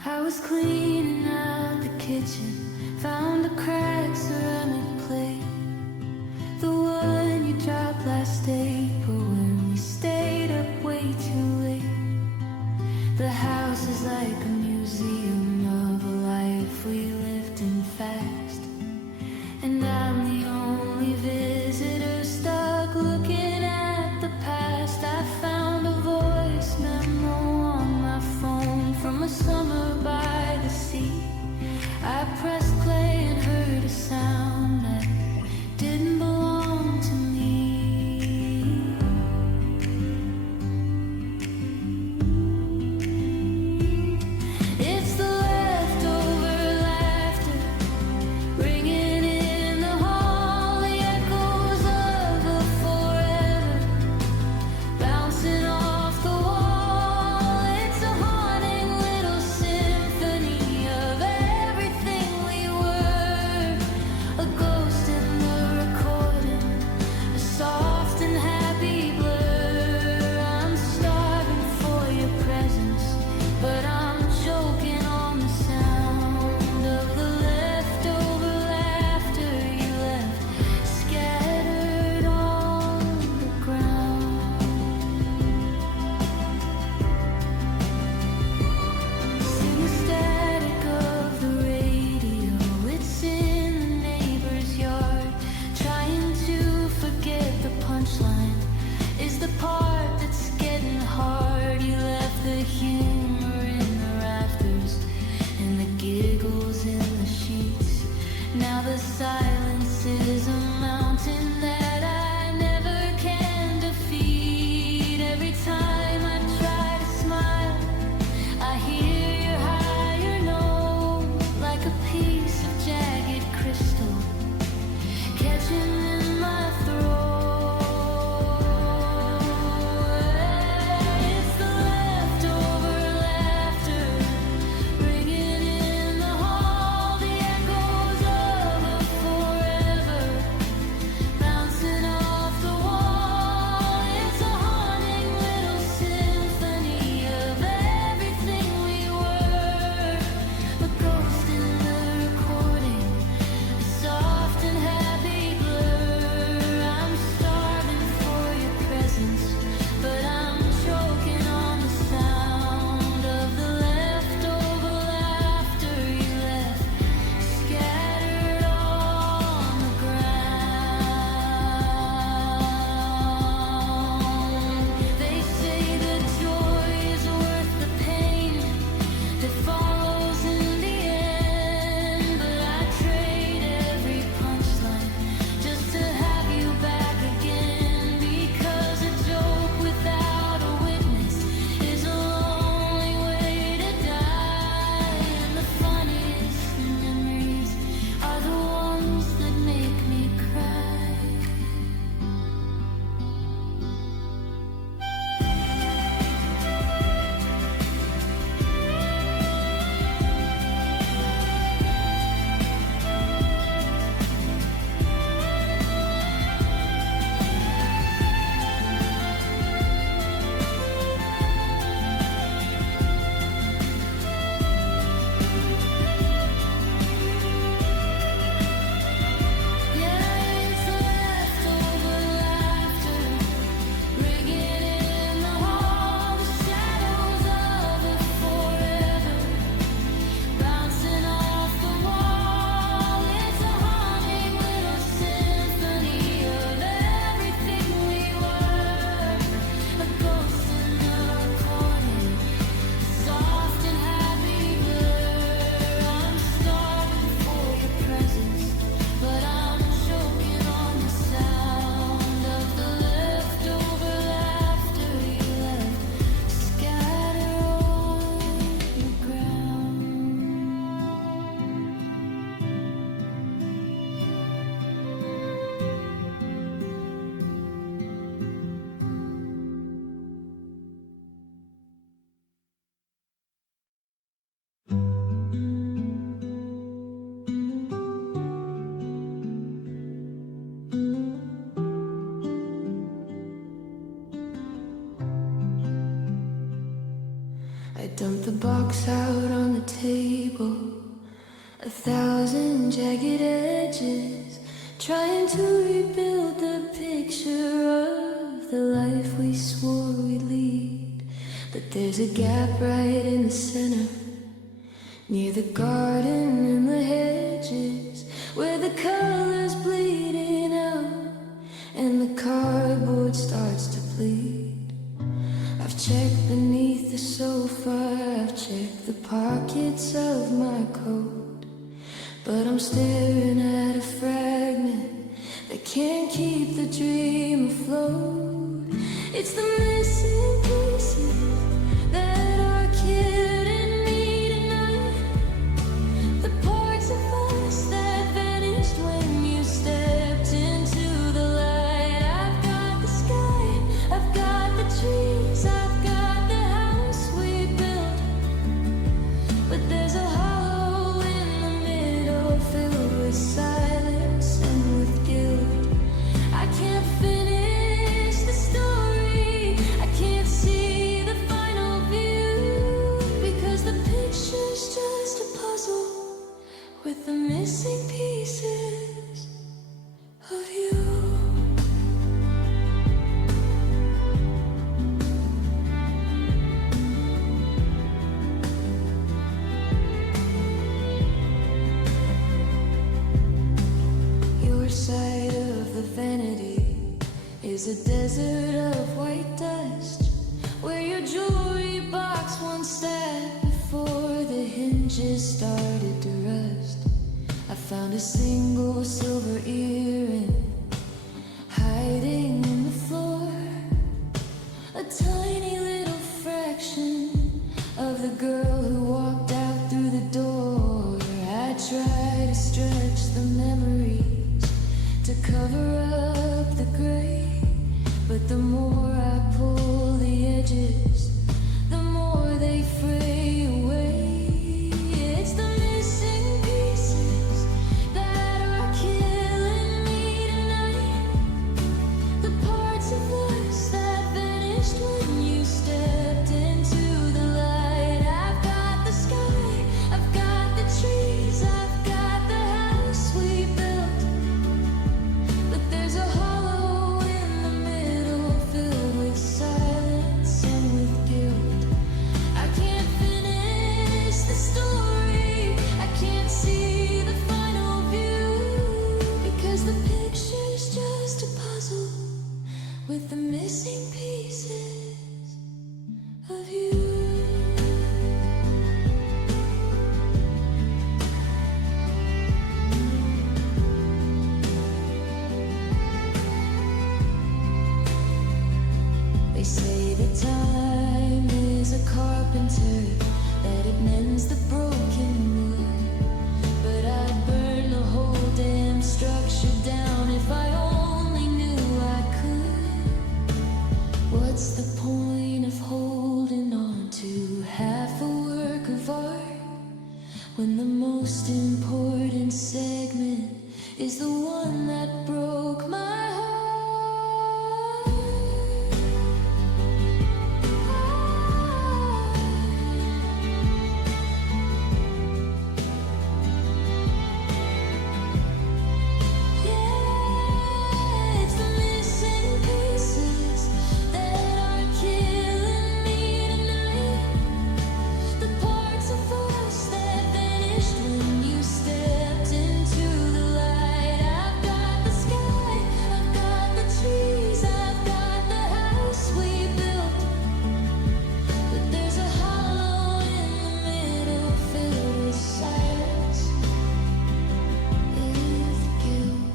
I was cleaning out the kitchen, found a cracked ceramic plate, the one you dropped last April when we stayed up way too late. The house is like a museum of a life we lived in fast, and I'm the only visitor stuck looking at the past. I found a voice memo on my phone from a summer by the sea. I pressed play and heard a sound that didn't belong to me. It's the leftover laughter ringing in the hall, the echoes of a forever bouncing off the wall. It's a haunting little symphony of everything we were, a ghost in the recording, a soft and happy blur. I'm starving for your presence, but I'm choking on the sound of the leftover laughter you left scattered on the ground. In the static of the radio, it's in the neighbor's yard. Trying to forget the punchline is the part that's getting hard. You left the humor in the rafters and the giggles in the sheets. Now the silence is a mountain that I never can defeat. Every time I try to smile, I hear your higher note, like a piece of jagged crystal catching in my throat. It's the leftover laughter ringing in the hall, the echoes of a forever bouncing off the wall. It's a haunting little symphony of everything we were, a ghost in the recording, a soft and happy blur. I'm starving for your presence, but I'm choking on the sound of the leftover laughter you left scattered on the ground. They say the joy is worth the pain that follows in the end, but I trade every punchline just to have you back again, because a joke without a witness is a lonely way to die, and the funniest memories are the ones that make me cry. Yeah, it's the leftover laughter ringing in the hall, the shadows of a forever bouncing off the wall. It's a haunting little symphony of everything we were, a ghost in the recording, soft and happy blur. I'm starving for your presence, but I'm choking on the sound of the leftover laughter you left scattered on the ground. I dumped the box out on the A thousand jagged edges, trying to rebuild the picture of the life we swore we'd lead. But there's a gap right in the center, near the garden and the hedges, where the colors bleeding out and the cardboard starts to bleed. I've checked beneath the sofa, I've checked the pockets of my coat, but I'm staring at a fragment that can't keep the dream afloat. It's the missing pieces that are killing me tonight, the parts of us that vanished when you stepped into the light. I've got the sky, I've got the trees, I've got the house we built, but there's a hollow in the middle filled with silence and with guilt. I can't finish the story, I can't see the final view, because the picture's just a puzzle with the missing pieces of you. Your side of the vanity is a desert of white dust, where your jewelry box once sat before the hinges started to rust. I found a single silver earring hiding in the floor, a tiny little fraction of the girl who walked out through the door. I try to stretch the memories to cover up the gray, but the more I pull the edges, the more they fray away. It's the missing pieces that are killing me tonight, the parts of us that vanished when you stepped into the light. I've got the sky, I've got the trees, I've got the house we built, but there's a hollow in the middle filled with silence and with guilt. I can't finish the story, I can't see the final view, because the picture's just a puzzle with the missing pieces of you. They say that time is a carpenter, that it mends the broken wood, but I'd burn the whole damn structure down if I only knew I could. What's the point of holding on to half a work of art when the most important segment is the one that broke my heart? Yeah, it's the missing pieces that are killing me tonight, the parts of us that vanished when you stepped into the light. I've got the sky, I've got the trees, I've got the house we built, but there's a hollow in the middle filled with silence and guilt.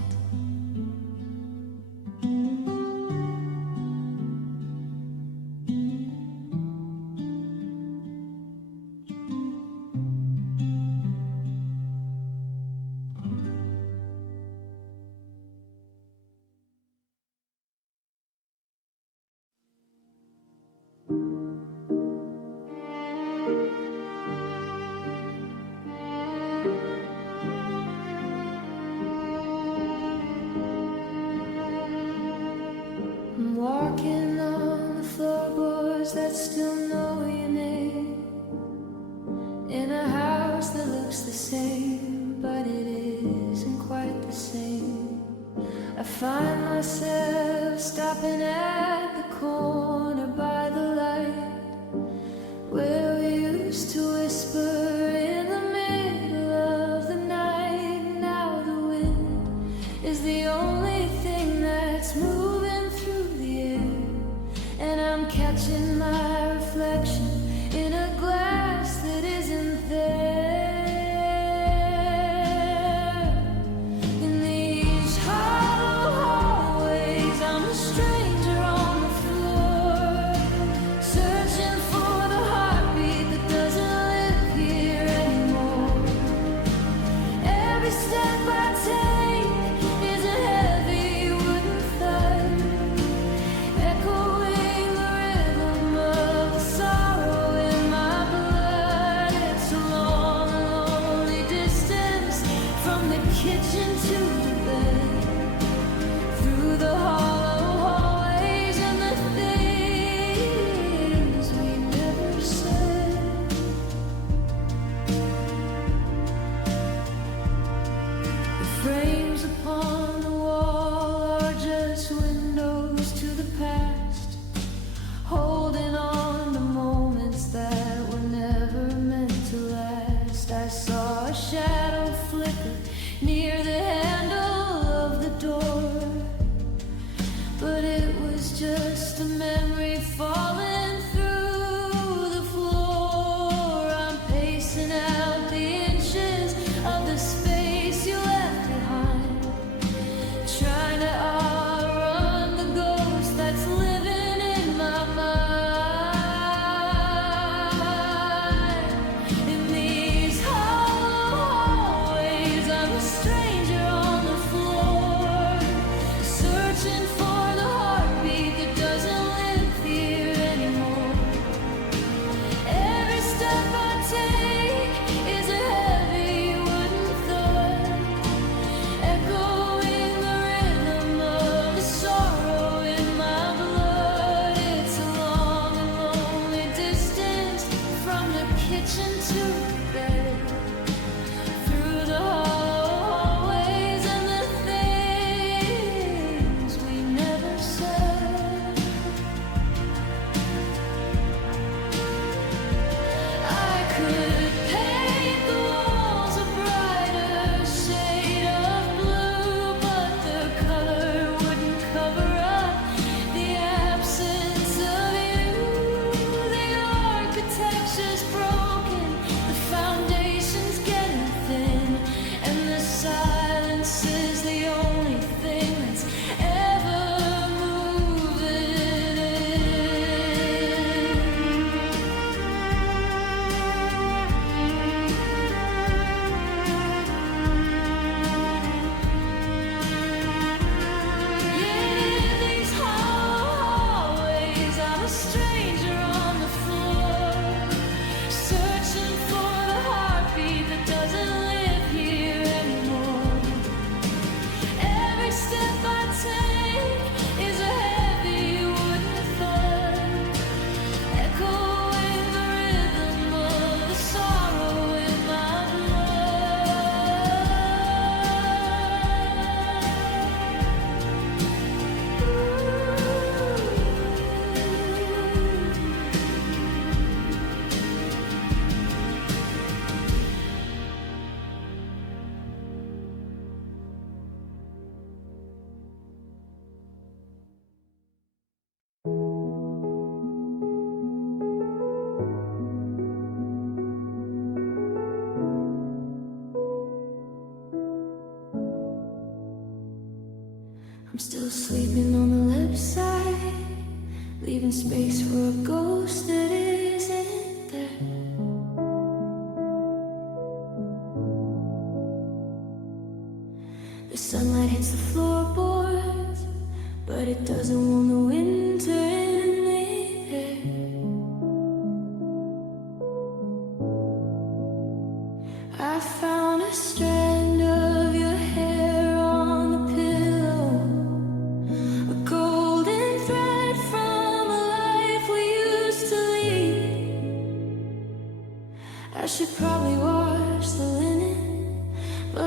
I'm walking on the floorboards that still know your name, in a house that looks the same. but it isn't quite the same. I find myself stopping at the corner by the light, where we used to whisper in the middle of the night. Now the wind is the only thing that's moving through the air, and I'm catching my reflection in a glass that isn't there. In these hollow hallways, I'm a stranger on the floor, searching for the heartbeat that doesn't live here anymore. Every step I take is a heavy wooden thud, echoing the rhythm of the sorrow in my blood. It's a long, lonely distance from the kitchen to the bed, through the hollow hallways and the things we never said. The frames upon the wall are just windows to the past, holding on to moments that were never meant to last. I saw a shadow flicker near the handle of the door, but it was just a memory falling through the floor. I'm pacing out the inches of the space you left behind, trying to outrun the ghost that's living in my mind. In these hollow hallways, I'm a stranger on the floor, searching for the heartbeat that doesn't live here anymore. Every step I take is a heavy wooden thud, echoing the rhythm of the sorrow in my blood. It's a long and lonely distance from the kitchen to the bed, through the hollow hallways and the things we never said. I could paint the walls a brighter shade of blue, but the color wouldn't cover up the absence of you. The architecture's broken, the foundation's getting thin, and the silence is the only thing that's ever moving in. In these hollow hallways, I'm a stranger on the floor, searching for the heartbeat that doesn't live here anymore. Every step I take is a heavy wooden thud, echoing the rhythm of the sorrow in my I'm still sleeping on the left side, leaving space for a ghost that isn't there. The sunlight hits the floorboards, but it doesn't warm the winter in the air. I found a strand of your hair on the pillow, a golden thread from a life we used to lead. I should probably wash the linen, but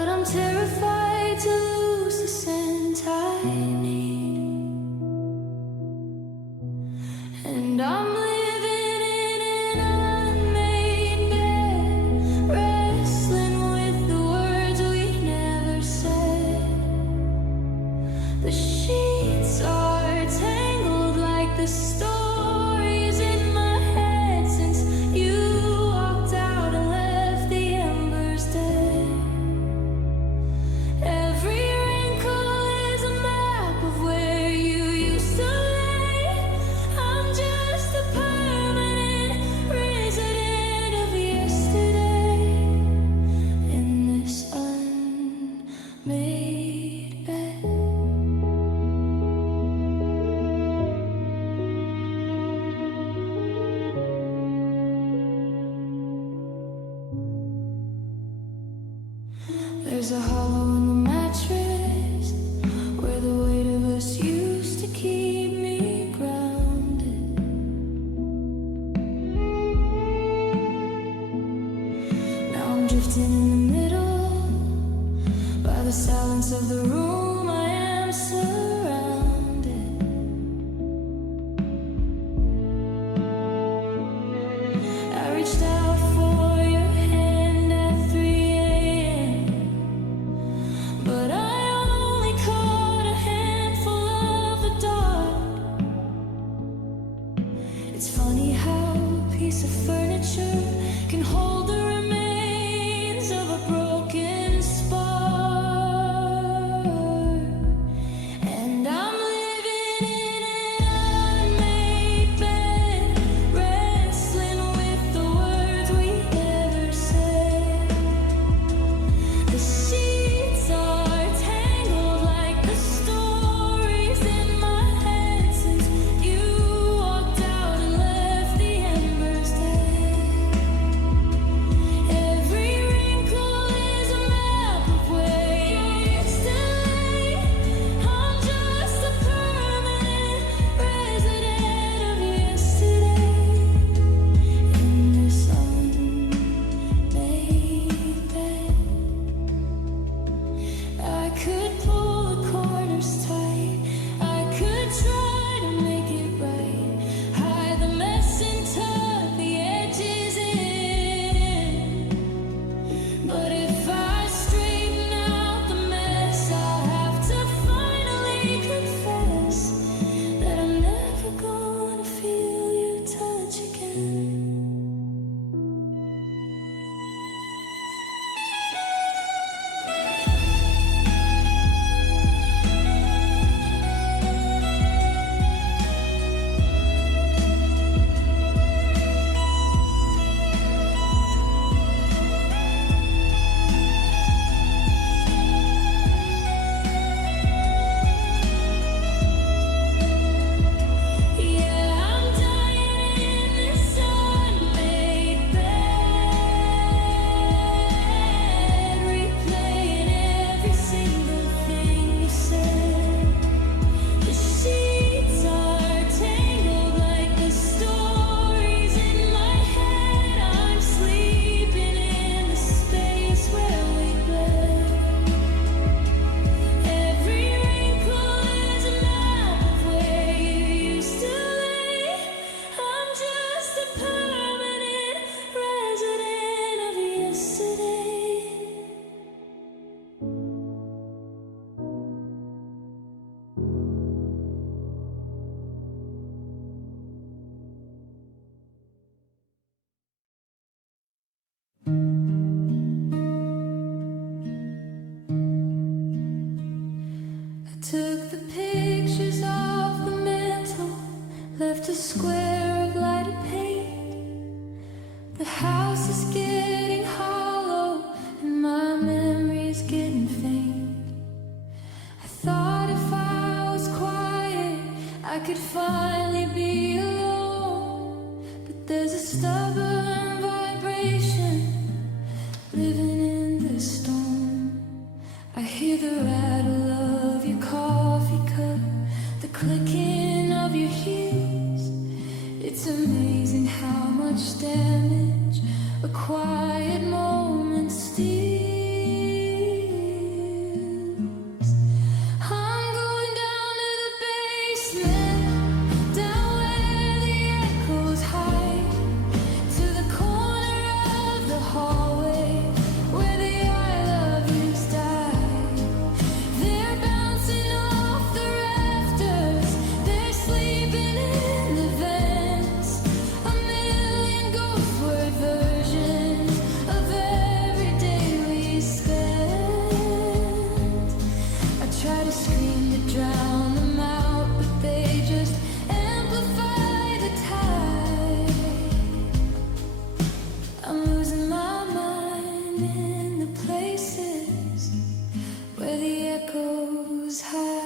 There's a hollow in the mattress where the weight of us used to keep me grounded. Now I'm drifting in the middle by the silence of the room. I am surrounded. I reached out for your hand at 3 a.m., but I only caught a handful of the dark. It's funny how a piece of furniture can hold the remains of a broken spark. And I'm living in an unmade bed, wrestling with the words we never said. The sheets are tangled like the stories in my head since you walked out and left the embers dead. Every wrinkle is a map of where you used to lay. I'm just a permanent resident of yesterday in this unmade bed. I could pull the corners tight, I could try to make it right, hide the mess and tuck the edges in. But if I straighten out the mess, I'll have to finally confess that I'm never gonna feel your touch again. Yeah, I'm dying in this unmade bed, replaying every single thing you said. The sheets are tangled like the stories in my head. I'm sleeping in the space where we bled. Every wrinkle is a map of where you used to lay. I'm just a permanent resident of yesterday. I took the pictures off the mantle, left a square of lighted paint. The house is getting hollow and my memory's getting faint. I thought if I was quiet, I could finally be alone. But there's a stubborn vibration living in the storm. I hear the rattle of your coffee cup, the clicking of your heels. It's amazing how much damage a quiet moment steals. I'm going down to the basement, down where the echoes hide, to the corner of the hallway where the I love yous died. They're bouncing off the rafters, they're sleeping in the vents. A million ghost word versions of every day we spent. I try to scream to drown them out, but they just amplify the tide. I'm losing my mind in the places where the echoes hide.